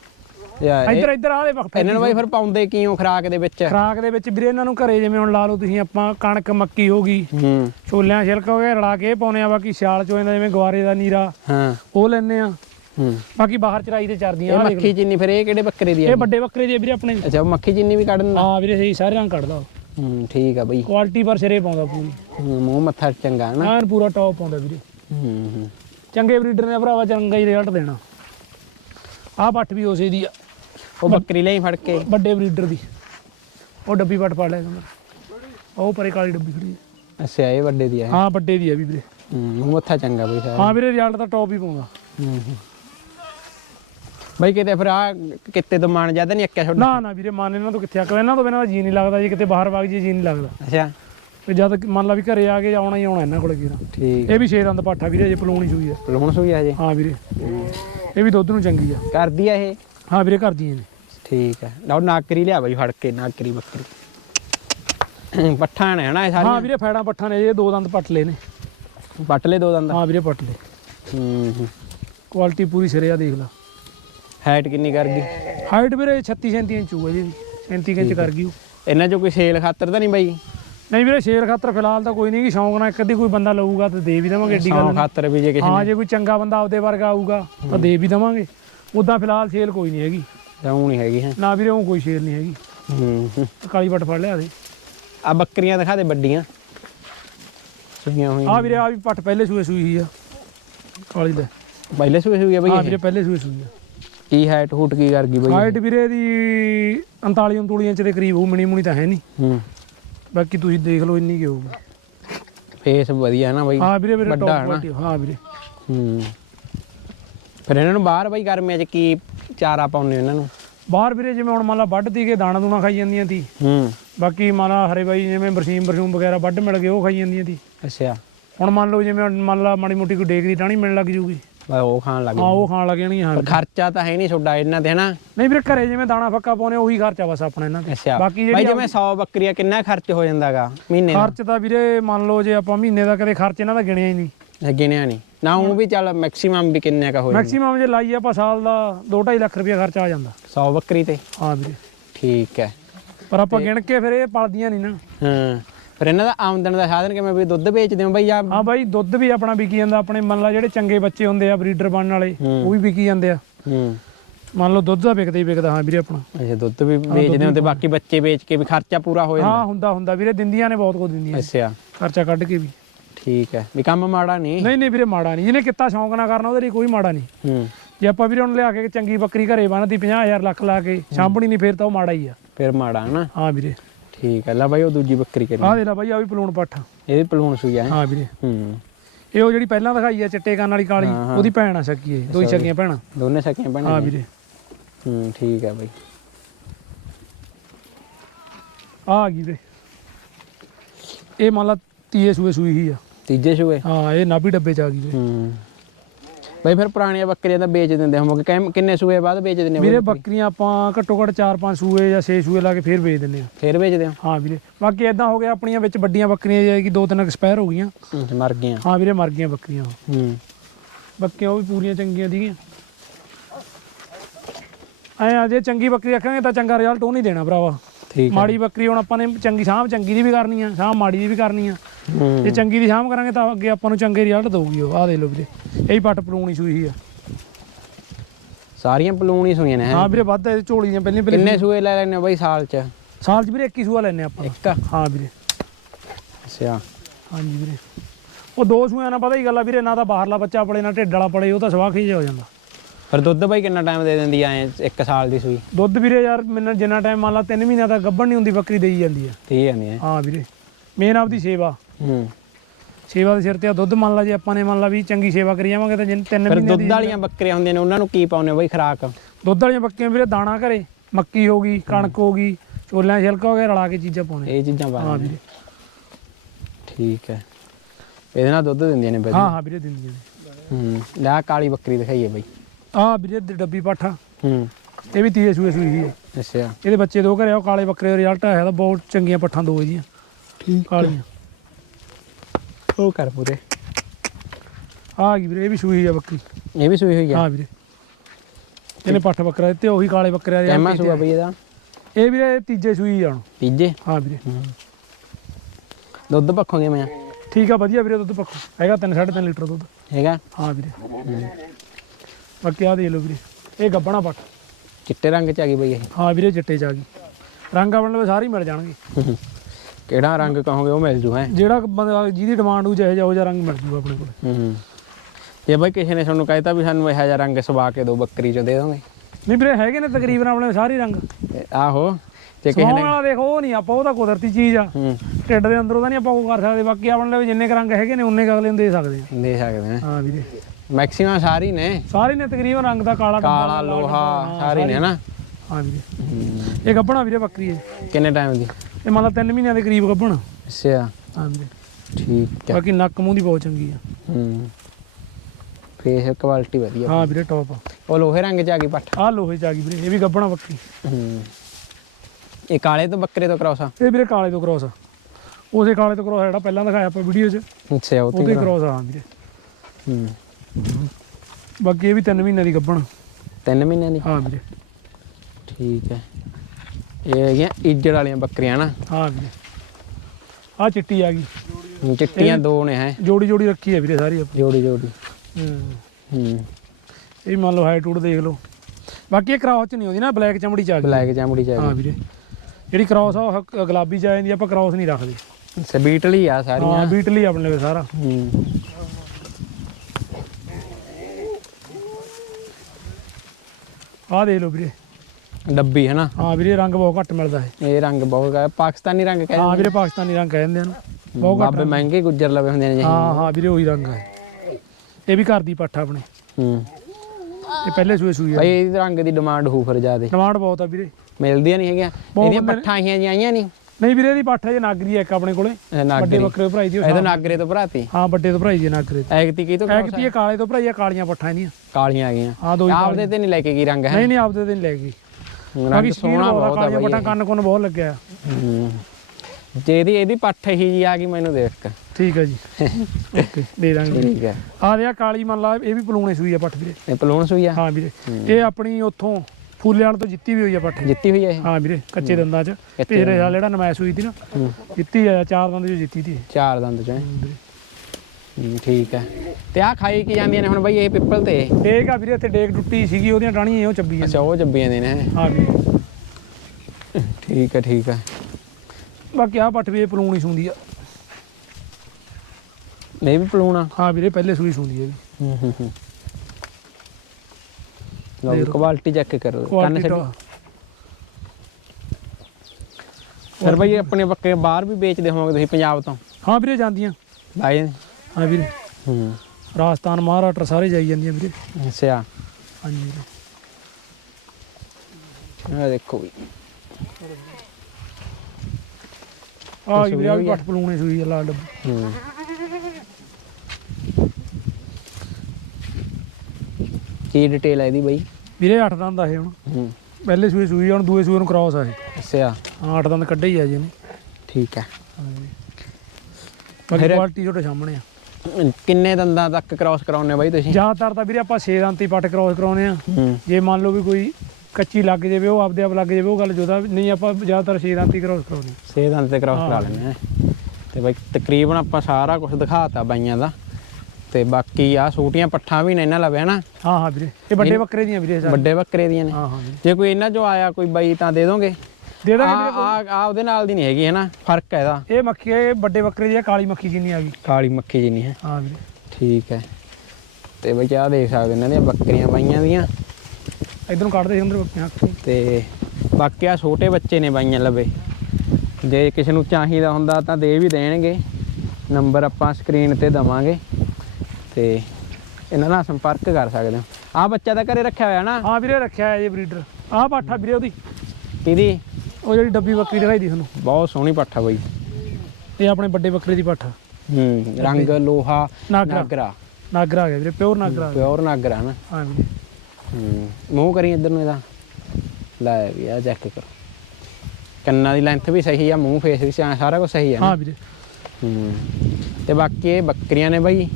A: ਯਾਰ
B: ਇੱਧਰ ਇੱਧਰ ਆ ਦੇ ਵਕਤ
A: ਇਹਨਾਂ ਨੂੰ ਬਈ ਫਿਰ ਪਾਉਂਦੇ ਕਿਉਂ ਖਰਾਕ ਦੇ ਵਿੱਚ?
B: ਖਰਾਕ ਦੇ ਵਿੱਚ ਵੀਰੇ ਇਹਨਾਂ ਨੂੰ ਘਰੇ ਜਿਵੇਂ ਹੁਣ ਲਾ ਲਓ ਤੁਸੀਂ ਆਪਾਂ ਕਣਕ ਮੱਕੀ ਹੋ ਗਈ।
A: ਹੂੰ।
B: ਛੋਲਿਆਂ ਛਿਲਕ ਹੋ ਗਏ ਰਲਾ ਕੇ ਪਾਉਨੇ ਆ ਬਾਕੀ ਸਿਆਲ ਚੋਂ ਇਹਦਾ ਜਿਵੇਂ ਗਵਾਰੇ ਦਾ ਨੀਰਾ
A: ਹਾਂ।
B: ਉਹ ਲੈਨੇ ਆ।
A: ਹੂੰ।
B: ਬਾਕੀ ਬਾਹਰ ਚਰਾਈ ਤੇ ਚਰਦੀਆਂ
A: ਇਹ
B: ਆਹ ਦੇਖ
A: ਮੱਖੀ ਜਿੰਨੀ ਫਿਰ ਇਹ ਕਿਹੜੇ ਬੱਕਰੇ ਦੀ। ਆ?
B: ਇਹ ਵੱਡੇ ਬੱਕਰੇ ਦੀ ਆ ਵੀਰੇ ਆਪਣੇ।
A: ਅੱਛਾ ਮੱਖੀ ਜਿੰਨੀ ਵੀ ਕੱਢ ਦਿੰਦਾ
B: ਹਾਂ ਵੀਰੇ ਸਹੀ ਸਾਰੇ ਰੰਗ ਕੱਢਦਾ।
A: ਹੂੰ ਠੀਕ ਆ ਬਈ।
B: ਕੁਆਲਿਟੀ ਪਰ ਸਿਰੇ ਪਾਉਂਦਾ ਪੂਰੀ।
A: ਹੂੰ, ਮੂੰਹ ਮੱਥਾ ਚੰਗਾ ਹੈ ਨਾ।
B: ਐਨ ਪੂਰਾ ਟੌਪ ਪਾਉਂਦਾ ਵੀਰੇ।
A: ਹੂੰ ਹੂੰ।
B: ਚੰਗੇ ਬਰੀਡਰ ਨੇ ਭਰਾਵਾ ਚੰਗਾ ਹੀ ਰਿਜ਼ਲਟ ਦੇਣਾ। ਆਹ ਪੱਠ ਵੀ ਉਸੇ ਦੀ ਆ।
A: ਉਹ ਬੱਕਰੀ ਲਈ ਫੜ ਕੇ।
B: ਵੱਡੇ ਬਰੀਡਰ ਦੀ। ਉਹ ਡੱਬੀ ਪੱਟ ਪਾ ਲਿਆ ਕਹਿੰਦਾ ਉਹ ਪਰੇ ਕਾਲੀ ਡੱਬੀ ਖੜੀ ਹੈ
A: ਅੱਛਾ ਇਹ ਵੱਡੇ ਦੀ ਆ ਇਹ।
B: ਹਾਂ ਵੱਡੇ ਦੀ ਆ ਵੀ ਵੀਰੇ।
A: ਹੂੰ ਮੂੰਹ ਮੱਥਾ ਚੰਗਾ ਬਈ ਸਾਰਾ।
B: ਹਾਂ ਵੀਰੇ ਰਿਜ਼ਲਟ ਤਾਂ ਟੌਪ ਹੀ ਪਾਉਂਦਾ।
A: ਹੂੰ ਹੂੰ। ਬਈ ਕਿਤੇ ਫਿਰ ਆ ਕਿਤੇ ਤੋਂ ਮਾਨ ਜ਼ਿਆਦਾ ਨਹੀਂ ਅੱਕਿਆ ਛੋਡਾ
B: ਨਾ ਨਾ ਵੀਰੇ ਮਨ ਇਹਨਾਂ ਤੋਂ ਕਿੱਥੇ ਆਕਲ ਇਹਨਾਂ ਤੋਂ ਬਿਨਾਂ ਤਾਂ ਜੀ ਨਹੀਂ ਲੱਗਦਾ ਜੀ ਕਿਤੇ ਬਾਹਰ ਵਗ ਜੀ ਜੀ ਨਹੀਂ ਲੱਗਦਾ।
A: ਅੱਛਾ।
B: ਤੇ ਜਦ ਮੰਨ ਲਾ ਵੀ ਘਰੇ ਆ ਕੇ ਆਉਣਾ ਹੀ ਆਉਣਾ ਇਹਨਾਂ ਕੋਲੇ ਵੀਰਾ
A: ਠੀਕ
B: ਇਹ ਵੀ ਛੇ ਦੰਦ ਪਾਠਾ ਵੀਰੇ ਜੇ ਪਲੂਣੀ ਸੂਈ ਆ।
A: ਲੂਣ ਸੂਈ ਆ ਜੇ
B: ਹਾਂ ਵੀਰੇ। ਇਹ ਵੀ ਦੁੱਧ ਨੂੰ ਚੰਗੀ ਆ।
A: ਕਰਦੀ ਆ ਇਹ?
B: ਹਾਂ ਵੀਰੇ ਕਰਦੀਆਂ ਨੇ
A: ਠੀਕ ਹੈ ਲਓ ਨਾਕਰੀ ਲਿਆ ਬਈ ਫੜ ਕੇ ਨਾਕਰੀ ਬੱਕਰੀ। ਪੱਠਾ ਨੇ ਹਨਾ ਇਹ
B: ਹਾਂ ਵੀਰੇ ਫੈੜਾ ਪੱਠਾ ਨੇ ਇਹ ਦੋ ਦੰਦ ਪੱਟ ਲਏ ਨੇ।
A: ਪੱਟ ਲੈ ਦੋ ਦੰਦ?
B: ਹਾਂ ਵੀਰੇ ਪੱਟ ਲਏ।
A: ਹੂੰ ਹੂੰ।
B: ਕੁਆਲਿਟੀ ਪੂਰੀ ਸਿਰੇ ਆ ਦੇਖ ਲਾ।
A: ਹਾਈਟ ਕਿੰਨੀ ਕਰ ਗਈ?
B: ਹਾਈਟ ਵੀਰੇ 36 37 ਇੰਚ ਹੋਊ ਇਹਦੀ 37 ਇੰਚ ਕਰ ਗਈ ਉਹ।
A: ਇਹਨਾਂ ਚੋਂ ਕੋਈ ਸੇਲ ਖਾਤਰ ਤਾਂ ਨਹੀਂ ਬਾਈ?
B: ਨਹੀਂ ਵੀਰੇ ਸ਼ੇਰ ਖਾਤਰ ਫਿਲਹਾਲ ਤਾਂ ਕੋਈ ਨਹੀਂ ਕਿ ਸ਼ੌਂਕ ਨਾਲ ਇੱਕ ਅੱਧੀ ਕੋਈ ਬੰਦਾ ਲਊਗਾ ਤਾਂ ਦੇ ਵੀ ਦੇਵਾਂਗੇ ਏਡੀ ਗੱਲ
A: ਸੌ
B: ਨਹੀਂ।
A: ਖਾਤਰ ਵੀ ਜੇ ਕਿਸੇ
B: ਹਾਂ ਜੇ ਕੋਈ ਚੰਗਾ ਬੰਦਾ ਆਪਦੇ ਵਰਗਾ ਆਊਗਾ ਤਾਂ ਦੇ ਵੀ ਦੇਵਾਂਗੇ। ਉਦਾਂ ਫਿਲਹਾਲ ਸੇਲ ਕੋਈ ਨਹੀਂ ਹੈਗੀ।
A: ਜਾਉ ਨਹੀਂ ਹੈਗੀ ਹੈ।
B: ਨਾ ਵੀਰੇ ਉਹ ਕੋਈ ਸ਼ੇਰ ਨਹੀਂ ਹੈਗੀ।
A: ਹੂੰ।
B: ਕਾਲੀ ਪੱਟ ਫੜ ਲਿਆ ਦੇ।
A: ਆ ਬੱਕਰੀਆਂ ਦਿਖਾ ਦੇ ਵੱਡੀਆਂ। ਸੁਈਆਂ ਹੋਈਆਂ।
B: ਆ ਵੀਰੇ ਆ ਵੀ ਪੱਟ ਪਹਿਲੇ ਸੂਏ ਸੂਈ ਹੀ ਆ। ਕਾਲੀ ਦੇ
A: ਪਹਿਲੇ ਸੂਏ ਹੋਈ ਆ ਬਈ ਇਹ?
B: ਵੀਰੇ ਪਹਿਲੇ ਸੂਏ ਸੂਈ ਆ।
A: ਕੀ ਹਾਈਟ ਹੂਟ ਕੀ ਕਰ ਗਈ ਬਈ?
B: ਹਾਈਟ ਵੀਰੇ ਦੀ 39 39 ਇੰਚ ਦੇ ਕਰੀਬ ਹੋਊ ਮਿਣੀ ਮੁਣੀ ਤਾਂ ਹੈ ਨਹੀਂ
A: ਹੂੰ।
B: ਬਾਕੀ ਤੁਸੀਂ ਦੇਖ ਲਓ ਇੰਨੀ ਕੀ ਹੋਊਗੀ।
A: ਫੇਸ ਵਧੀਆ ਨਾ ਬਈ
B: ਹਾਂ ਵੀਰੇ ਵੀਰੇ
A: ਵੱਡਾ
B: ਟੌਪ
A: ਹੈ ਨਾ?
B: ਕੁਆਲਿਟੀ ਹਾਂ ਵੀਰੇ।
A: ਹੂੰ। ਫਿਰ ਇਹਨਾਂ ਨੂੰ ਬਾਹਰ ਬਈ ਗਰਮੀਆਂ 'ਚ ਕੀ ਚਾਰਾ ਪਾਉਂਦੇ ਹੋ ਇਹਨਾਂ ਨੂੰ?
B: ਬਾਹਰ ਵੀਰੇ ਜਿਵੇਂ ਹੁਣ ਮੰਨ ਲਾ ਵੱਢ ਤੀ ਕੇ ਦਾਣਾ ਦੂਣਾ ਖਾਈ ਜਾਂਦੀਆਂ ਤੀ।
A: ਹੂੰ।
B: ਬਾਕੀ ਮੰਨ ਲਾ ਹਰੇ ਬਾਈ ਜਿਵੇਂ ਬਰਸੀਮ ਬਰਸ਼ੂਮ ਵਗੈਰਾ ਵੱਢ ਮਿਲ ਗਏ ਉਹ ਖਾਈ ਜਾਂਦੀਆਂ ਤੀ।
A: ਅੱਛਾ।
B: ਹੁਣ ਮੰਨ ਲਓ ਜਿਵੇਂ ਹੁਣ ਮੰਨ ਲਾ ਮਾੜੀ ਮੋਟੀ ਕੋਈ ਡੇਕ ਦੀ ਟਾਣੀ ਮਿਲਣ ਲੱਗ ਜੂਗੀ।
A: ਬਈ ਉਹ ਖਾਣ ਲੱਗ
B: ਹਾਂ ਉਹ ਖਾਣ ਲੱਗ ਜਾਣਗੀਆਂ ਹਾਂ
A: ਪਰ ਖਰਚਾ ਤਾਂ ਹੈ ਨਹੀਂ ਤੁਹਾਡਾ ਇਹਨਾਂ ਤੇ ਹਨਾ?
B: ਨਹੀਂ ਵੀਰੇ ਘਰੇ ਜਿਵੇਂ ਦਾਣਾ ਫੱਕਾ ਪਾਉਨੇ ਉਹੀ ਖਰਚਾ ਬਸ ਆਪਣਾ ਇਹਨਾਂ ਤੇ।
A: ਅੱਛਾ।
B: ਬਾਕੀ ਜਿਹੜੀ
A: ਜਿਵੇਂ 100 ਬੱਕਰੀਆਂ ਕਿੰਨਾ ਖਰਚ ਹੋ ਜਾਂਦਾਗਾ ਮਹੀਨੇ ਦਾ?
B: ਖਰਚ ਤਾਂ ਵੀਰੇ ਮੰਨ ਲਓ ਜੇ ਆਪਾਂ ਮਹੀਨੇ ਦਾ ਕਦੇ ਖਰਚ ਇਹਨਾਂ ਦਾ ਗਿਣਿਆ ਹੀ ਨਹੀਂ।
A: ਗਿਣਿਆ ਨਹੀਂ। ਨਾ ਉਹ ਵੀ ਚੱਲ ਮੈਕਸਿਮਮ ਵੀ ਕਿੰਨੇ ਕਾ ਹੋ ਜਾਂਦਾ
B: ਮੈਕਸਿਮਮ ਜੇ ਲਾਈਏ ਆਪਾਂ ਸਾਲ ਦਾ 2.5 ਲੱਖ ਰੁਪਏ ਖਰਚਾ ਆ ਜਾਂਦਾ।
A: 100 ਬੱਕਰੀ ਤੇ?
B: ਹਾਂ ਵੀਰੇ।
A: ਠੀਕ ਹੈ।
B: ਪਰ ਆਪਾਂ ਗਿਣ ਕੇ ਫਿਰ ਇਹ ਪਲਦੀਆਂ ਨਹੀਂ ਨਾ।
A: ਹਾਂ। ਫਿਰ ਇਹਨਾਂ ਦਾ ਆਮਦਨ ਦਾ ਸਾਧਨ ਕਿਵੇਂ ਵੀ ਦੁੱਧ ਵੇਚਦੇ ਹੋ ਬਈ ਆ
B: ਹਾਂ ਬਾਈ ਦੁੱਧ ਵੀ ਆਪਣਾ ਵਿਕੀ ਜਾਂਦਾ ਆਪਣੇ ਮੰਨ ਲਾ ਜਿਹੜੇ ਚੰਗੇ ਬੱਚੇ ਹੁੰਦੇ ਆ ਬਰੀਡਰ ਬਣਨ ਵਾਲੇ। ਉਹ ਵੀ ਵਿਕੀ ਜਾਂਦੇ ਆ।
A: ਹੂੰ।
B: ਮੰਨ ਲਓ ਦੁੱਧ ਦਾ ਵਿਕਦਾ ਹੀ ਵਿਕਦਾ ਹਾਂ ਵੀਰੇ ਆਪਣਾ।
A: ਅੱਛਾ ਦੁੱਧ ਵੀ ਵੇਚਦੇ ਹੋ ਤੇ ਬਾਕੀ ਬੱਚੇ ਵੇਚ ਕੇ ਵੀ ਖਰਚਾ ਪੂਰਾ ਹੋ ਜਾਂਦਾ।
B: ਹਾਂ ਹੁੰਦਾ ਹੁੰਦਾ। ਵੀਰੇ ਦਿੰਦੀਆਂ ਨੇ ਬਹੁਤ ਕੁਝ ਦਿੰਦੀਆਂ
A: ਅੱਛਾ।
B: ਖਰਚਾ ਕੱਢ ਕੇ ਵੀ।
A: ਠੀਕ ਹੈ। ਵੀ ਕੰਮ ਮਾੜਾ ਨਹੀਂ?
B: ਨਹੀਂ ਨਹੀਂ ਵੀਰੇ ਮਾੜਾ ਨਹੀਂ। ਜਿਹਨੇ ਕਿੱਤਾ ਸ਼ੌਂਕ ਨਾ ਕਰਨਾ ਉਹਦੇ ਲਈ ਕੋਈ ਮਾੜਾ ਨਹੀਂ।
A: ਹੂੰ।
B: ਜੇ ਆਪਾਂ ਵੀਰੇ ਹੁਣ ਲਿਆ ਕੇ ਚੰਗੀ ਬੱਕਰੀ ਘਰੇ ਬੰਨਦੀ 50000 ਲੱਖ ਲਾ ਕੇ ਸਾਂਭਣੀ ਨਹੀਂ ਫਿਰ ਤਾਂ ਉਹ ਮਾੜਾ ਹੀ ਆ।
A: ਫਿਰ ਮਾੜਾ ਹਨਾ
B: ਹਾਂ ਵੀਰੇ।
A: ਠੀਕ ਹੈ ਲੈ ਬਾਈ ਉਹ ਦੂਜੀ ਬੱਕਰੀ ਕਰੀ।
B: ਆਹ ਦੇ ਲੈ ਬਾਈ ਆ ਵੀ ਪਲੂਣ ਪੱਠ
A: ਇਹ ਵੀ ਪਲੂਣ ਸੂਈ ਹੈ?
B: ਹਾਂ ਵੀਰੇ।
A: ਹੂੰ।
B: ਇਹ ਉਹ ਜਿਹੜੀ ਪਹਿਲਾਂ ਦਿਖਾਈ ਆ ਚਿੱਟੇ ਕੰਨ ਵਾਲੀ ਕਾਲੀ
A: ਹਾਂ, ਹਾਂ।
B: ਉਹਦੀ ਭੈਣ ਆ ਸਕੀ ਇਹ ਦੋਈ ਸਕੀਆਂ ਭੈਣਾਂ।
A: ਦੋਨੇ ਸਕੀਆਂ
B: ਹਾਂ
A: ਬਣੇ
B: ਵੀਰੇ।
A: ਹੂੰ ਠੀਕ ਹੈ ਬਾਈ।
B: ਆ ਆ ਗਈ ਵੀਰੇ। ਇਹ ਮੰਨ ਲਾ ਤੀਏ ਸੂਏ ਸੂਈ ਹੀ ਆ।
A: ਤੀਜੇ ਸੂਏ?
B: ਹਾਂ ਇਹ ਨਾਭੀ ਡੱਬੇ ਚ ਆ ਗਈ ਵੀਰੇ।
A: ਹੂੰ। ਬਾਈ ਫਿਰ ਪੁਰਾਣੀਆਂ ਬੱਕਰੀਆਂ ਤਾਂ ਵੇਚ ਦਿੰਦੇ ਹੋਵੋਗੇ। ਕਿੰਨ- ਕਿੰਨੇ ਸੂਏ ਬਾਅਦ ਵੇਚ ਦਿੰਦੇ ਹੋ
B: ਵੀਰੇ ਬੱਕਰੀਆਂ ਆਪਾਂ ਘੱਟੋ ਘੱਟ 4-5 ਸੂਏ ਜਾਂ 6 ਸੂਏ ਲਾ ਕੇ ਫੇਰ ਵੇਚ ਦਿੰਦੇ ਆ।
A: ਫਿਰ ਵੇਚਦੇ ਹੋ?
B: ਹਾਂ ਵੀਰੇ। ਬਾਕੀ ਇਦਾਂ ਹੋ ਗਿਆ ਆਪਣੀਆਂ ਵਿੱਚ ਵੱਡੀਆਂ ਬੱਕਰੀਆਂ ਜਾਏਗੀ ਦੋ ਤਿੰਨ ਐਕਸਪਾਇਰ ਹੋ ਗਈਆਂ।
A: ਅੱਛਾ, ਮਰ ਗਈਆਂ।
B: ਹਾਂ ਵੀਰੇ ਮਰ ਗਈਆਂ ਬੱਕਰੀਆਂ।
A: ਹੂੰ।
B: ਬੱਕੀਆਂ ਉਹ ਵੀ ਪੂਰੀਆਂ ਚੰਗੀਆਂ ਸੀਗੀਆਂ। ਐ ਆ ਜੇ ਚੰਗੀ ਬੱਕਰੀ ਰੱਖਾਂਗੇ ਤਾਂ ਚੰਗਾ ਰਿਜ਼ਲਟ ਉਹ ਨਹੀਂ ਦੇਣਾ ਭਰਾਵਾ।
A: ਠੀਕ ਹੈ।
B: ਮਾੜੀ ਬੱਕਰੀ ਹੁਣ ਆਪਾਂ ਨੇ ਚੰਗੀ ਸਾਂਭ ਚੰਗੀ ਦੀ ਵੀ ਕਰਨੀ ਆ ਸਾਂਭ ਮਾੜੀ ਦੀ ਵੀ ਕਰਨੀ ਆ। ਜੇ ਚੰਗੀ ਦੀ ਸਾਂਭ ਕਰਾਂਗੇ ਤਾਂ ਅੱਗੇ ਆਪਾਂ ਨੂੰ ਚੰਗੇ ਰਿਜ਼ਲਟ ਦਊਗੀ ਉਹ। ਆਹ ਦੇ ਲਓ ਵੀਰੇ। ਇਹੀ ਪੱਟ ਪਲੂਣੀ ਸੂਈ ਹੀ ਆ।
A: ਸਾਰੀਆਂ ਪਲੂਣ ਸੂਈਆਂ ਨੇ ਹੈਂ?
B: ਹਾਂ ਵੀਰੇ ਵੱਧ ਇਹ ਝੋਲੀ ਦੀਆਂ ਪਹਿਲੇ ਪਹਿਲੇ
A: ਕਿੰਨੇ ਸੂਏ ਲੈ ਲੈਣੇ ਬਾਈ ਸਾਲ ਚ?
B: ਸਾਲ 'ਚ ਵੀਰੇ 21 ਸੂਆ ਲੈਨੇ ਆਪਾਂ।
A: ਇੱਕ
B: ਹਾਂ ਵੀਰੇ।
A: ਅੱਛਾ।
B: ਹਾਂਜੀ ਵੀਰੇ। ਉਹ ਦੋ ਸੂਆਂ ਨਾਲ ਪਤਾ ਹੀ ਗੱਲ ਆ ਵੀਰੇ ਨਾ ਤਾਂ ਬਾਹਰਲਾ ਬੱਚਾ ਪੜੇ ਨਾ ਢਿੱਡ ਵਾਲਾ ਪੜੇ ਉਹ ਤਾਂ ਸਵਾਹ ਖੀਜ ਹੋ ਜਾਂਦਾ।
A: ਫਿਰ ਦੁੱਧ ਬਾਈ ਕਿੰਨਾ ਟਾਈਮ ਦੇ ਦਿੰਦੀ ਐ ਇੱਕ ਸਾਲ ਦੀ ਸੂਈ?
B: ਦੁੱਧ ਵੀਰੇ ਯਾਰ ਮੈਨੂੰ ਜਿੰਨਾ ਟਾਈਮ ਮੰਨ ਲਾ 3 ਮਹੀਨਿਆਂ ਤੱਕ ਗੱਭਣ ਨਹੀਂ ਹੁੰਦੀ ਬੱਕਰੀ ਦੇਈ ਜਾਂਦੀ ਆ।
A: ਠੀਕ ਹੈ ਨਹੀਂ
B: ਹਾਂ ਵੀਰੇ। ਮੇਨ ਆਪਦੀ ਸੇਵਾ।
A: ਹੂੰ।
B: ਸੇਵਾ ਦੇ ਸਿਰ ਤੇ ਆ ਦੁੱਧ ਮੰਨ ਲਾ ਜੇ ਆਪਾਂ ਨੇ ਮੰਨ ਲਾ ਵੀ ਚੰਗੀ ਸੇਵਾ ਕਰੀ ਜਾਵਾਂਗੇ ਤਾਂ ਜਿੰਨ ਤਿੰਨ
A: ਫਿਰ
B: ਮਹੀਨੇ
A: ਦੁੱਧ ਵਾਲੀਆਂ ਬੱਕਰੀਆਂ ਹੁੰਦੀਆਂ ਨੇ ਉਹਨਾਂ ਨੂੰ ਕੀ ਪਾਉਂਦੇ ਹੋ ਬਾਈ ਖਰਾਕ?
B: ਦੁੱਧ ਵਾਲੀਆਂ ਬੱਕੀਆਂ ਵੀਰੇ ਦਾਣਾ ਘਰੇ ਮੱਕੀ ਹੋ ਗਈ ਕਣਕ ਹੋ ਗਈ ਛੋਲਿਆਂ ਛਿਲਕਾ ਹੋ ਗਿਆ ਰਲਾ ਕੇ ਚੀਜ਼ਾਂ ਪਾਉਣੇ
A: ਇਹ ਚੀਜ਼ਾਂ
B: ਹਾਂ
A: ਪਾਉਂਦੇ
B: ਵੀਰੇ।
A: ਠੀਕ ਹੈ। ਇਹਦੇ ਨਾਲ ਦੁੱਧ ਦਿੰਦੀਆਂ ਨੇ ਬਾਈ।
B: ਹਾਂ ਹਾਂ ਵੀਰੇ ਦਿੰਦੀਆਂ ਨੇ।
A: ਹੂੰ ਲੈ ਆਹ ਕਾਲੀ ਬੱਕਰੀ ਦਿਖਾਈਏ ਬਾਈ।
B: ਆਹ ਵੀਰੇ ਦ- ਡੱਬੀ ਪਾਠਾ
A: ਹੂੰ।
B: ਇਹ ਵੀ ਤੀਏ ਸੂਏ ਸੂਈ ਸੀ
A: ਅੱਛਾ।
B: ਇਹਦੇ ਬੱਚੇ ਦੋ ਘਰੇ ਆ ਉਹ ਕਾਲੇ ਬੱਕਰੇ ਦਾ ਰਿਜ਼ਲਟ ਆਇਆ ਤਾਂ ਬਹੁਤ ਚੰਗੀਆਂ ਪੱਠਾਂ ਦੋ ਇਹਦੀਆਂ।
A: ਠੀਕ
B: ਕਾਲੀਆਂ।
A: ਉਹ ਕਰ ਪੂਰੇ।
B: ਆ ਗਈ ਵੀਰੇ ਇਹ ਵੀ ਸੂਈ ਆ ਬੱਕਰੀ।
A: ਇਹ ਵੀ ਸੂਈ ਹੋਈ ਹੈ
B: ਹਾਂ ਵੀਰੇ। ਇਹਨੇ ਪੱਠ ਬੱਕਰਾ ਦਿੱਤੇ ਉਹੀ ਕਾਲੇ ਬੱਕਰੇ ਦਾ
A: ਕੈਮਾ
B: result
A: ਸੂਆ ਬਈ ਇਹਦਾ?
B: ਇਹ ਵੀਰੇ ਤੀਜੇ ਸੂਈ ਆ ਹੁਣ।
A: ਤੀਜੇ?
B: ਹਾਂ ਵੀਰੇ।
A: ਦੁੱਧ ਪੱਖੋਂ ਕਿਵੇਂ ਆ
B: ਠੀਕ ਆ ਵਧੀਆ ਵੀਰੇ ਦੁੱਧ ਪੱਕੋ ਹੈਗਾ 3 3.5 ਲੀਟਰ ਦੁੱਧ।
A: ਹੈਗਾ?
B: ਹਾਂ ਵੀਰੇ। ਬਾਕੀ ਆ ਦੇ ਲਓ ਵੀਰੇ ਇਹ ਗੱਬਣਾ ਪੱਟ
A: ਚਿੱਟੇ ਰੰਗ ਚ ਆ ਗਈ ਬਈ ਇਹ।
B: ਹਾਂ ਵੀਰੇ ਚਿੱਟੇ ਚ ਆ ਗਈ। ਰੰਗ ਆਪਣੇ ਲਵੇ ਸਾਰੇ ਹੀ ਮਿਲ ਜਾਣਗੇ।
A: ਕਿਹੜਾ ਰੰਗ ਕਹੋਗੇ ਉਹ ਮਿਲ ਜੂ ਹੈ?
B: ਜਿਹੜਾ ਬੰਦਾ ਜਿਹਦੀ ਡਿਮਾਂਡ ਹੋ ਚਾਹੇ ਜਾਓ ਜਾਂ ਰੰਗ ਮਿਲ ਜੂਗਾ ਆਪਣੇ ਕੋਲ।
A: ਹੂੰ ਜੇ ਬਾਈ ਕਿਸੇ ਨੇ ਤੁਹਾਨੂੰ ਕਹਿਤਾ ਵੀ ਸਾਨੂੰ ਇਹੋ ਜਿਹਾ ਰੰਗ ਸਵਾ ਕੇ ਦਿਓ ਬੱਕਰੀ ਚੋਂ ਦੇ ਦੋਗੇ?
B: ਨਹੀਂ ਵੀਰੇ ਹੈਗੇ ਨੇ ਤਕਰੀਬਨ ਆਪਣੇ ਸਾਰੇ ਰੰਗ।
A: ਤੇ ਆਹੋ ਜੇ ਕਿਸੇ ਨੇ
B: ਵਾਲਾ ਦੇਖੋ ਉਹ ਨਹੀਂ ਆਪਾਂ ਉਹ ਤਾਂ ਕੁਦਰਤੀ ਚੀਜ਼ ਆ।
A: ਹੂੰ।
B: ਢਿੱਡ ਦੇ ਅੰਦਰੋਂ ਤਾਂ ਨਹੀਂ ਆਪਾਂ ਉਹ ਕਰ ਸਕਦੇ ਬਾਕੀ ਆਪਣੇ ਲਈ ਜਿੰਨੇ ਰੰਗ ਹੈਗੇ ਨੇ ਉਨੇ ਅਗਲੇ ਨੂੰ ਦੇ ਸਕਦੇ ਆ।
A: ਦੇ ਸਕਦੇ ਨੇ
B: ਹਾਂ ਵੀਰੇ।
A: ਮੈਕਸਿਮਮ ਸਾਰੀ ਨੇ?
B: ਸਾਰੇ ਨੇ ਤਕਰੀਬਨ ਰੰਗ ਦਾ ਕਾਲਾ
A: ਕਾਲਾ ਲੋਹਾ ਸਾਰੀ ਨੇ ਨਾ?
B: ਹਾਂ ਵੀਰੇ। ਇਹ ਗੱਬਣਾ ਵੀਰੇ ਬੱਕਰੀ ਹੈ।
A: ਕਿੰਨੇ ਟਾਈਮ ਦੀ?
B: ਇਹ ਮੰਨ ਲਾ 3 ਮਹੀਨਿਆਂ ਦੇ ਕਰੀਬ ਗੱਬਣ
A: ਅੱਛਾ।
B: ਹਾਂ ਵੀਰੇ
A: ਠੀਕ ਹੈ
B: ਬਾਕੀ ਨੱਕ ਮੂੰਹ ਦੀ ਬਹੁਤ ਚੰਗੀ ਆ।
A: ਹੂੰ। ਫੇਸ ਕੁਆਲਿਟੀ ਵਧੀਆ।
B: ਹਾਂ ਵੀਰੇ ਟੌਪ
A: ਉਹ ਲੋਹੇ ਰੰਗ ਚ ਆ ਗਈ ਪੱਠ?
B: ਆਹ ਲੋਹੇ ਚ ਆ ਗਈ ਵੀਰੇ ਇਹ ਵੀ ਗੱਬਣਾ ਬੱਕਰੀ
A: ਹੂੰ। ਇਹ ਕਾਲੇ ਤੋਂ ਬੱਕਰੇ ਤੋਂ ਕਰਾਉਸਾ
B: ਇਹ ਵੀਰੇ ਕਾਲੇ ਤੋਂ ਕ੍ਰੋਸ ਆ। ਉਸੇ ਕਾਲੇ ਤੋਂ ਕ੍ਰੋਸ ਜਿਹੜਾ ਪਹਿਲਾਂ ਦਿਖਾਇਆ ਆਪਾਂ ਵੀਡੀਓ 'ਚ।
A: ਅੱਛਾ ਉਹ
B: ਉਹਦੇ
A: ਤੇ
B: ਕ੍ਰੋਸ ਆ। ਹਾਂ ਵੀਰੇ।
A: ਹੂੰ।
B: ਬਾਕੀ ਇਹ ਵੀ 3 ਮਹੀਨਿਆਂ ਦੀ ਗੱਬਣ
A: ਤਿੰਨ ਮਹੀਨਿਆਂ ਦੀ?
B: ਹਾਂ ਵੀਰੇ।
A: ਠੀਕ ਹੈ ਇਹ ਹੈਗੀਆਂ ਇੱਜੜ ਵਾਲੀਆਂ ਬੱਕਰੀਆਂ ਨਾ।
B: ਹਾਂ ਵੀਰੇ। ਆ ਚਿੱਟੀ ਆ ਗਈ।
A: ਹੂੰ, ਚਿੱਟੀਆਂ ਦੋ ਨੇ ਹੈ।
B: ਜੋੜੀ ਜੋੜੀ ਰੱਖੀ ਹੈ ਵੀਰੇ ਸਾਰੀ ਆਪਣੀ।
A: ਜੋੜੀ ਜੋੜੀ।
B: ਹੂੰ।
A: ਹੂੰ।
B: ਇਹ ਮੰਨ ਲਓ ਹਾਈਟ ਹੂਟ ਦੇਖ ਲਓ। ਬਾਕੀ ਇਹ ਕ੍ਰਾਸ ਚ ਨਹੀਂ ਆਉਂਦੀ ਨਾ ਬਲੈਕ ਚਮੜੀ ਚ ਆ ਗਈ।
A: ਬਲੈਕ ਚਾਮੜੀ
B: ਹਾਂ
A: ਚਾਹੀਦੀ
B: ਵੀਰੇ। ਜਿਹੜੀ ਕ੍ਰਾਸ ਆ ਉਹ ਹ- ਗੁਲਾਬੀ ਚ ਆ ਜਾਂਦੀ ਆਪਾਂ ਕ੍ਰਾਸ ਨਹੀਂ ਰੱਖਦੇ।
A: ਸਬੀਟਲੀ ਆ
B: ਹਾਂ
A: ਸਾਰੀਆਂ
B: ਬੀਟਲੀ ਆਪਣੇ ਲਈ ਸਾਰਾ।
A: ਹੂੰ।
B: ਆਹ ਦੇਖ ਲਓ ਵੀਰੇ।
A: ਡੱਬੀ ਹੈ ਨਾ।
B: ਹਾਂ ਵੀਰੇ ਰੰਗ ਬਹੁਤ ਘੱਟ ਮਿਲਦਾ ਹੈ
A: ਇਹ ਰੰਗ ਬਹੁਤ ਹੈ ਪਾਕਿਸਤਾਨੀ ਰੰਗ
B: ਹਾਂ
A: ਕਹਿੰਦੇ
B: ਵੀਰੇ ਪਾਕਿਸਤਾਨੀ ਰੰਗ ਕਹਿੰਦੇ ਹਨ ਬਹੁਤ ਘੱਟ
A: ਬਾਬੇ ਮਹਿੰਗੇ ਗੁੱਜਰ ਲਵੇ ਹੁੰਦੇ ਨੇ ਜੀ
B: ਹਾਂ ਹਾਂ ਵੀਰੇ ਉਹੀ ਰੰਗ ਹੈ ਇਹ ਵੀ ਘਰ ਦੀ ਪੱਠ ਆਪਣੇ।
A: ਹੂੰ।
B: ਇਹ ਪਹਿਲੇ ਸੂਏ ਸੂਈ ਆ।
A: ਭਾਈ ਇਹ ਰੰਗ ਦੀ ਡਿਮਾਂਡ ਹੋ ਫਿਰ ਜ਼ਿਆਦੇ।
B: ਡਿਮਾਂਡ ਬਹੁਤ ਆ ਵੀਰੇ।
A: ਮਿਲਦੀਆਂ ਨਹੀਂ ਹੈਗੀਆਂ। ਇਹਦੀਆਂ ਪੱਠਾਂ ਆਈਆਂ ਜੀ ਆਈਆਂ ਨਹੀਂ
B: ਨਹੀਂ ਵੀਰੇ ਇਹਦੀ ਪੱਠ ਹੈ ਜੇ ਨਾਗਰੀ ਹੈ ਇੱਕ ਆਪਣੇ ਕੋਲੇ। ਵੱਡੇ ਬੱਕਰੇ ਤੋਂ ਭਰਾਈ ਦੀ
A: ਇਹ ਤਾਂ ਨਾਗਰੇ ਤੋਂ ਭਰਾਤੀ।
B: ਹਾਂ ਵੱਡੇ ਤੋਂ ਭਰਾਈ ਦੀ ਹੈ ਨਾਗਰੇ ਤੋਂ।
A: ਐਗਤੀ ਕੀ ਤੋਂ
B: ਐ ਕਿਤੇ ਇਹ ਕਾਲੇ ਤੋਂ ਭਰਾਈ ਆ ਕਾਲੀਆਂ ਪੱਠਾਂ ਇਹਦੀਆਂ।
A: ਕਾਲੀਆਂ ਆ ਗਈਆਂ।
B: ਹਾਂ ਦੋ ਹੀ
A: ਆਪਦੇ ਤੇ ਨਹੀਂ ਲੈ ਕੇ ਕੀ ਰੰਗ ਹੈ?
B: ਨਹੀਂ ਨਹੀਂ ਆਪਦੇ ਤੇ ਨਹੀਂ ਲੈ ਗਈ ਬਾਕੀ
A: ਸੋਹਣਾ
B: ਸੋਹਣਾ
A: ਬਹੁਤ ਆ ਬਾਈ। ਇਹ।
B: ਕੰਨ ਕੁੰਨ ਬਹੁਤ ਲੱਗਿਆ।
A: ਹੂੰ। ਜੇ ਇਹਦੀ ਇਹਦੀ ਪੱਠ ਹੀ ਜੀ ਆ ਗਈ ਮੈਨੂੰ ਦੇਖ
B: ਠੀਕ ਹੈ ਜੀ। ਓਕੇ ਦੇ ਦਾਂਗੇ।
A: ਠੀਕ ਹੈ
B: ਆ ਦੇ ਆ ਕਾਲੀ ਮੰਨ ਲਾ ਇਹ ਵੀ ਪਲੂਣੇ ਸੂਈ ਆ ਪੱਠ ਵੀਰੇ।
A: ਇਹ ਪਲੂਣ ਸੂਈ ਆ?
B: ਹਾਂ ਵੀਰੇ। ਇਹ ਆਪਣੀ ਉੱਥੋਂ ਫੂਲਿਆਣ ਤੋਂ ਜਿੱਤੀ ਵੀ ਹੋਈ ਆ ਪੱਠ।
A: ਜਿੱਤੀ ਹੋਈ ਆ ਇਹ?
B: ਹਾਂ ਵੀਰੇ ਕੱਚੇ ਦੰਦਾਂ 'ਚ।
A: ਕੱਚੇ
B: ਪਿਛਲੇ ਸਾਲ ਜਿਹੜਾ ਨਮੈਸ਼ ਹੋਈ ਸੀ ਨਾ। ਜਿੱਤੀ ਆ ਚਾਰ ਦੰਦ 'ਚ ਜਿੱਤੀ ਸੀ
A: ਚਾਰ ਦੰਦ ਚੋਂ ਹੈ। ਹੂੰ, ਠੀਕ ਹੈ। ਤੇ ਆ ਖਾਈ ਕੀ ਜਾਂਦੀਆਂ ਨੇ ਹੁਣ ਬਾਈ ਇਹ ਪਿੱਪਲ ਤੇ?
B: ਡੇਕ ਆ ਵੀਰੇ ਇੱਥੇ ਡੇਕ ਟੁੱਟੀ ਸੀਗੀ ਉਹਦੀਆਂ ਟਾਣੀਆਂ ਉਹ ਚੱਬੀ
A: ਅੱਛਾ ਉਹ ਜੱਬੀਆਂ ਦੇ ਨੇ।
B: ਹਾਂ ਵੀਰੇ
A: ਠੀਕ ਹੈ ਠੀਕ ਹੈ।
B: ਬਾਕੀ ਆ ਪੱਠ ਵੀ ਇਹ ਪਲੂਣ ਹੀ ਸੁੰਦੀ ਆ।
A: ਨਹੀਂ ਵੀ ਪਲੂਣ ਆ?
B: ਹਾਂ ਵੀਰੇ ਪਹਿਲੇ ਸੂਈ ਸੁੰਦੀ ਹੈ ਵੀ
A: ਹੂੰ ਹੂੰ ਹੂੰ। ਲਓ
B: ਦੇਖ।
A: ਕੁਆਲਿਟੀ ਚੈੱਕ ਕਰੋ। ਕੰਨ
B: ਕੁਆਲਿਟੀ
A: ਛੱਡੀ ਫਿਰ ਬਾਈ ਆਪਣੇ ਬੱਕੇ ਬਾਹਰ ਵੀ ਵੇਚਦੇ ਹੋਵੋਗੇ ਤੁਸੀਂ ਪੰਜਾਬ ਤੋਂ?
B: ਹਾਂ ਵੀਰੇ ਜਾਂਦੀਆਂ।
A: ਬਾਈ
B: ਹਾਂ ਵੀਰੇ।
A: ਹੂੰ।
B: ਰਾਜਸਥਾਨ ਮਹਾਰਾਸ਼ਟਰ ਸਾਰੇ ਜਾਈ ਜਾਂਦੀਆਂ ਵੀਰੇ।
A: ਅੱਛਾ।
B: ਹਾਂਜੀ ਵੀਰੇ।
A: ਇਹ ਦੇਖੋ ਵੀ।
B: ਆ ਵੀਰੇ ਆ ਵੀ
A: ਆ।
B: ਪੱਠ ਪਲੂਣੇ ਸੂਈ ਆ ਲਾਲ ਡੱਬੀ।
A: ਹੂੰ। ਕੀ ਡਿਟੇਲ ਹੈ ਇਹਦੀ ਬਾਈ?
B: ਵੀਰੇ 8 ਦੰਦ ਆ ਇਹ ਹੁਣ।
A: ਹੂੰ।
B: ਪਹਿਲੇ ਸੂਈ ਸੂਈ ਆ, ਹੁਣ ਦੂਏ ਸੂਏ ਨੂੰ ਕ੍ਰਾਸ ਆ ਇਹ।
A: ਅੱਛਾ।
B: ਹਾਂ 8 ਦੰਦ ਕੱਢੇ ਹੀ ਆ ਜੀ ਇਹਨੇ।
A: ਠੀਕ ਹੈ
B: ਹਾਂਜੀ। ਬਾਕੀ
A: ਫਿਰ-
B: ਕੁਆਲਿਟੀ ਤੁਹਾਡੇ ਸਾਹਮਣੇ ਆ।
A: ਕਿੰਨੇ ਦੰਦਾਂ ਤੱਕ ਕ੍ਰਾਸ ਕਰਾਉਨੇ ਬਾਈ ਤੁਸੀਂ?
B: ਜ਼ਿਆਦਾਤਰ ਤਾਂ ਵੀਰੇ ਆਪਾਂ 6 ਦੰਦ ਹੀ ਪੱਟ ਕ੍ਰਾਸ ਕਰਾਉਨੇ ਆ
A: ਹੂੰ।
B: ਜੇ ਮੰਨ ਲਓ ਵੀ ਕੋਈ ਕੱਚੀ ਲੱਗ ਜਾਵੇ ਉਹ ਆਪਦੇ ਆਪ ਲੱਗ ਜਾਵੇ ਉਹ ਗੱਲ ਜੁਦਾ। ਨਹੀਂ ਆਪਾਂ ਜ਼ਿਆਦਾਤਰ 6 ਦੰਦ ਹੀ ਕ੍ਰਾਸ ਕਰਾਉਨੇ
A: ਛੇ ਦੰਦ ਤੇ ਕ੍ਰਾਸ ਕਰਾ। ਲੈਣੇ ਆ ਤੇ ਬਾਈ ਤਕਰੀਬਨ ਆਪਾਂ ਸਾਰਾ ਕੁਝ ਦਿਖਾਤਾ ਬਾਈਆਂ ਦਾ। ਤੇ ਬਾਕੀ ਆ ਛੋਟੀਆਂ ਪੱਠਾਂ ਵੀ ਨੇ ਇਹਨਾਂ ਲਵੇ ਹਨਾ?
B: ਹਾਂ ਹਾਂ ਵੀਰੇ। ਇਹ ਵੱਡੇ ਬੱਕਰੇ ਦੀਆਂ ਵੀਰੇ
A: ਵੱਡੇ ਬੱਕਰੇ ਦੀਆਂ ਨੇ।
B: ਹਾਂ ਹਾਂ ਵੀਰੇ।
A: ਜੇ ਕੋਈ ਇਹਨਾਂ ਚੋਂ ਆਇਆ ਕੋਈ ਬਾਈ ਤਾਂ ਦੇ ਦੋਗੇ?
B: ਦੇ
A: ਆ
B: ਦਾਂਗੇ
A: ਆ ਆ ਉਹਦੇ ਨਾਲ ਦੀ ਨਹੀਂ ਹੈਗੀ ਹਨਾ ਫ਼ਰਕ ਹੈ ਇਹਦਾ।
B: ਇਹ ਮੱਖੀ ਇਹ ਵੱਡੇ ਬੱਕਰੇ ਦੀ ਆ, ਕਾਲੀ ਮੱਖੀ ਜਿੰਨੀ ਆ ਗਈ।
A: ਕਾਲੀ ਮੱਖੀ ਜੀ ਨਹੀਂ ਹੈ।
B: ਹਾਂ ਵੀਰੇ।
A: ਠੀਕ ਹੈ। ਤੇ ਬਈ ਆਹ ਦੇਖ ਸਕਦੇ ਇਹਨਾਂ ਦੀਆਂ ਬੱਕਰੀਆਂ ਬਾਈਆਂ ਦੀਆਂ।
B: ਇਧਰੋਂ ਕੱਢਦੇ ਸੀ ਅੰਦਰ ਬੱਕਰੀਆਂ। ਅੱਖ ਤੋਂ।
A: ਤੇ ਬਾਕੀ ਆ ਛੋਟੇ ਬੱਚੇ ਨੇ ਬਾਈਆਂ ਲਵੇ। ਜੇ ਕਿਸੇ ਨੂੰ ਚਾਹੀਦਾ ਹੁੰਦਾ ਤਾਂ ਦੇ ਵੀ ਦੇਣਗੇ। ਨੰਬਰ ਆਪਾਂ ਸਕਰੀਨ ਤੇ ਦਵਾਂਗੇ। ਤੇ ਇਹਨਾਂ ਨਾਲ ਸੰਪਰਕ ਕਰ ਸਕਦੇ ਹੋ। ਆ ਬੱਚਾ ਤਾਂ ਘਰੇ ਰੱਖਿਆ ਹੋਇਆ ਨਾ?
B: ਹਾਂ ਵੀਰੇ ਰੱਖਿਆ ਹੈ ਇਹ ਬਰੀਡਰ। ਆਹ ਪਾਠਾ ਵੀਰੇ ਉਹਦੀ।
A: ਕਿਹਦੀ?
B: ਉਹ ਜਿਹੜੀ ਡੱਬੀ ਬੱਕਰੀ ਦਿਖਾਈ ਦੀ ਤੁਹਾਨੂੰ?
A: ਬਹੁਤ ਸੋਹਣੀ ਪੱਠਾ ਬਈ।
B: ਇਹ ਆਪਣੇ ਵੱਡੇ ਬੱਕਰੇ ਦੀ ਪਾਠਾ
A: ਹੂੰ ਰੰਗ ਲੋਹਾ
B: ਨਾਗਰਾ।
A: ਨਾਗਰਾ।
B: ਆ ਗਿਆ ਵੀਰੇ ਪਿਓਰ ਨਾਗਰਾ।
A: ਪਿਓਰ ਨਾਗਰਾ ਨਾ।
B: ਹਾਂ ਵੀਰੇ
A: ਹੂੰ ਮੂੰਹ ਕਰੀ ਇੱਧਰ ਨੂੰ ਇਹਦਾ। ਲੈ ਵੀ ਆ ਚੈੱਕ ਕਰੋ। ਕੰਨਾਂ ਦੀ ਲੈਂਥ ਵੀ ਸਹੀ ਆ ਮੂੰਹ ਫੇਸ ਵੀ ਸਾਰਾ ਕੁਝ ਸਹੀ ਆ
B: ਹਾਂ ਵੀਰੇ।
A: ਹੂੰ ਤੇ ਬਾਕੀ ਇਹ ਬੱਕਰੀਆਂ ਨੇ ਬਾਈ।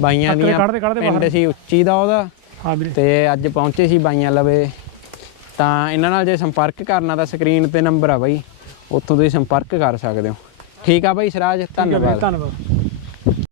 A: ਬਾਈਆਂ ਦੀਆਂ
B: ਕੱਢਦੇ- ਕੱਢਦੇ
A: ਪਿੰਡ
B: ਬਾਹਰ।
A: ਸੀ ਉੱਚੀ ਦਾ ਉਹਦਾ।
B: ਹਾਂ ਵੀਰੇ।
A: ਤੇ ਅੱਜ ਪਹੁੰਚੇ ਸੀ ਬਾਈਆਂ ਲਵੇ। ਤਾਂ ਇਹਨਾਂ ਨਾਲ ਜੇ ਸੰਪਰਕ ਕਰਨਾ ਤਾਂ ਸਕਰੀਨ ਤੇ ਨੰਬਰ ਆ ਬਾਈ ਉੱਥੋਂ ਤੁਸੀਂ ਸੰਪਰਕ ਕਰ ਸਕਦੇ ਹੋ। ਠੀਕ ਆ ਬਾਈ ਸਿਰਾਜ ਧੰਨਵਾਦ।
B: ਧੰਨਵਾਦ।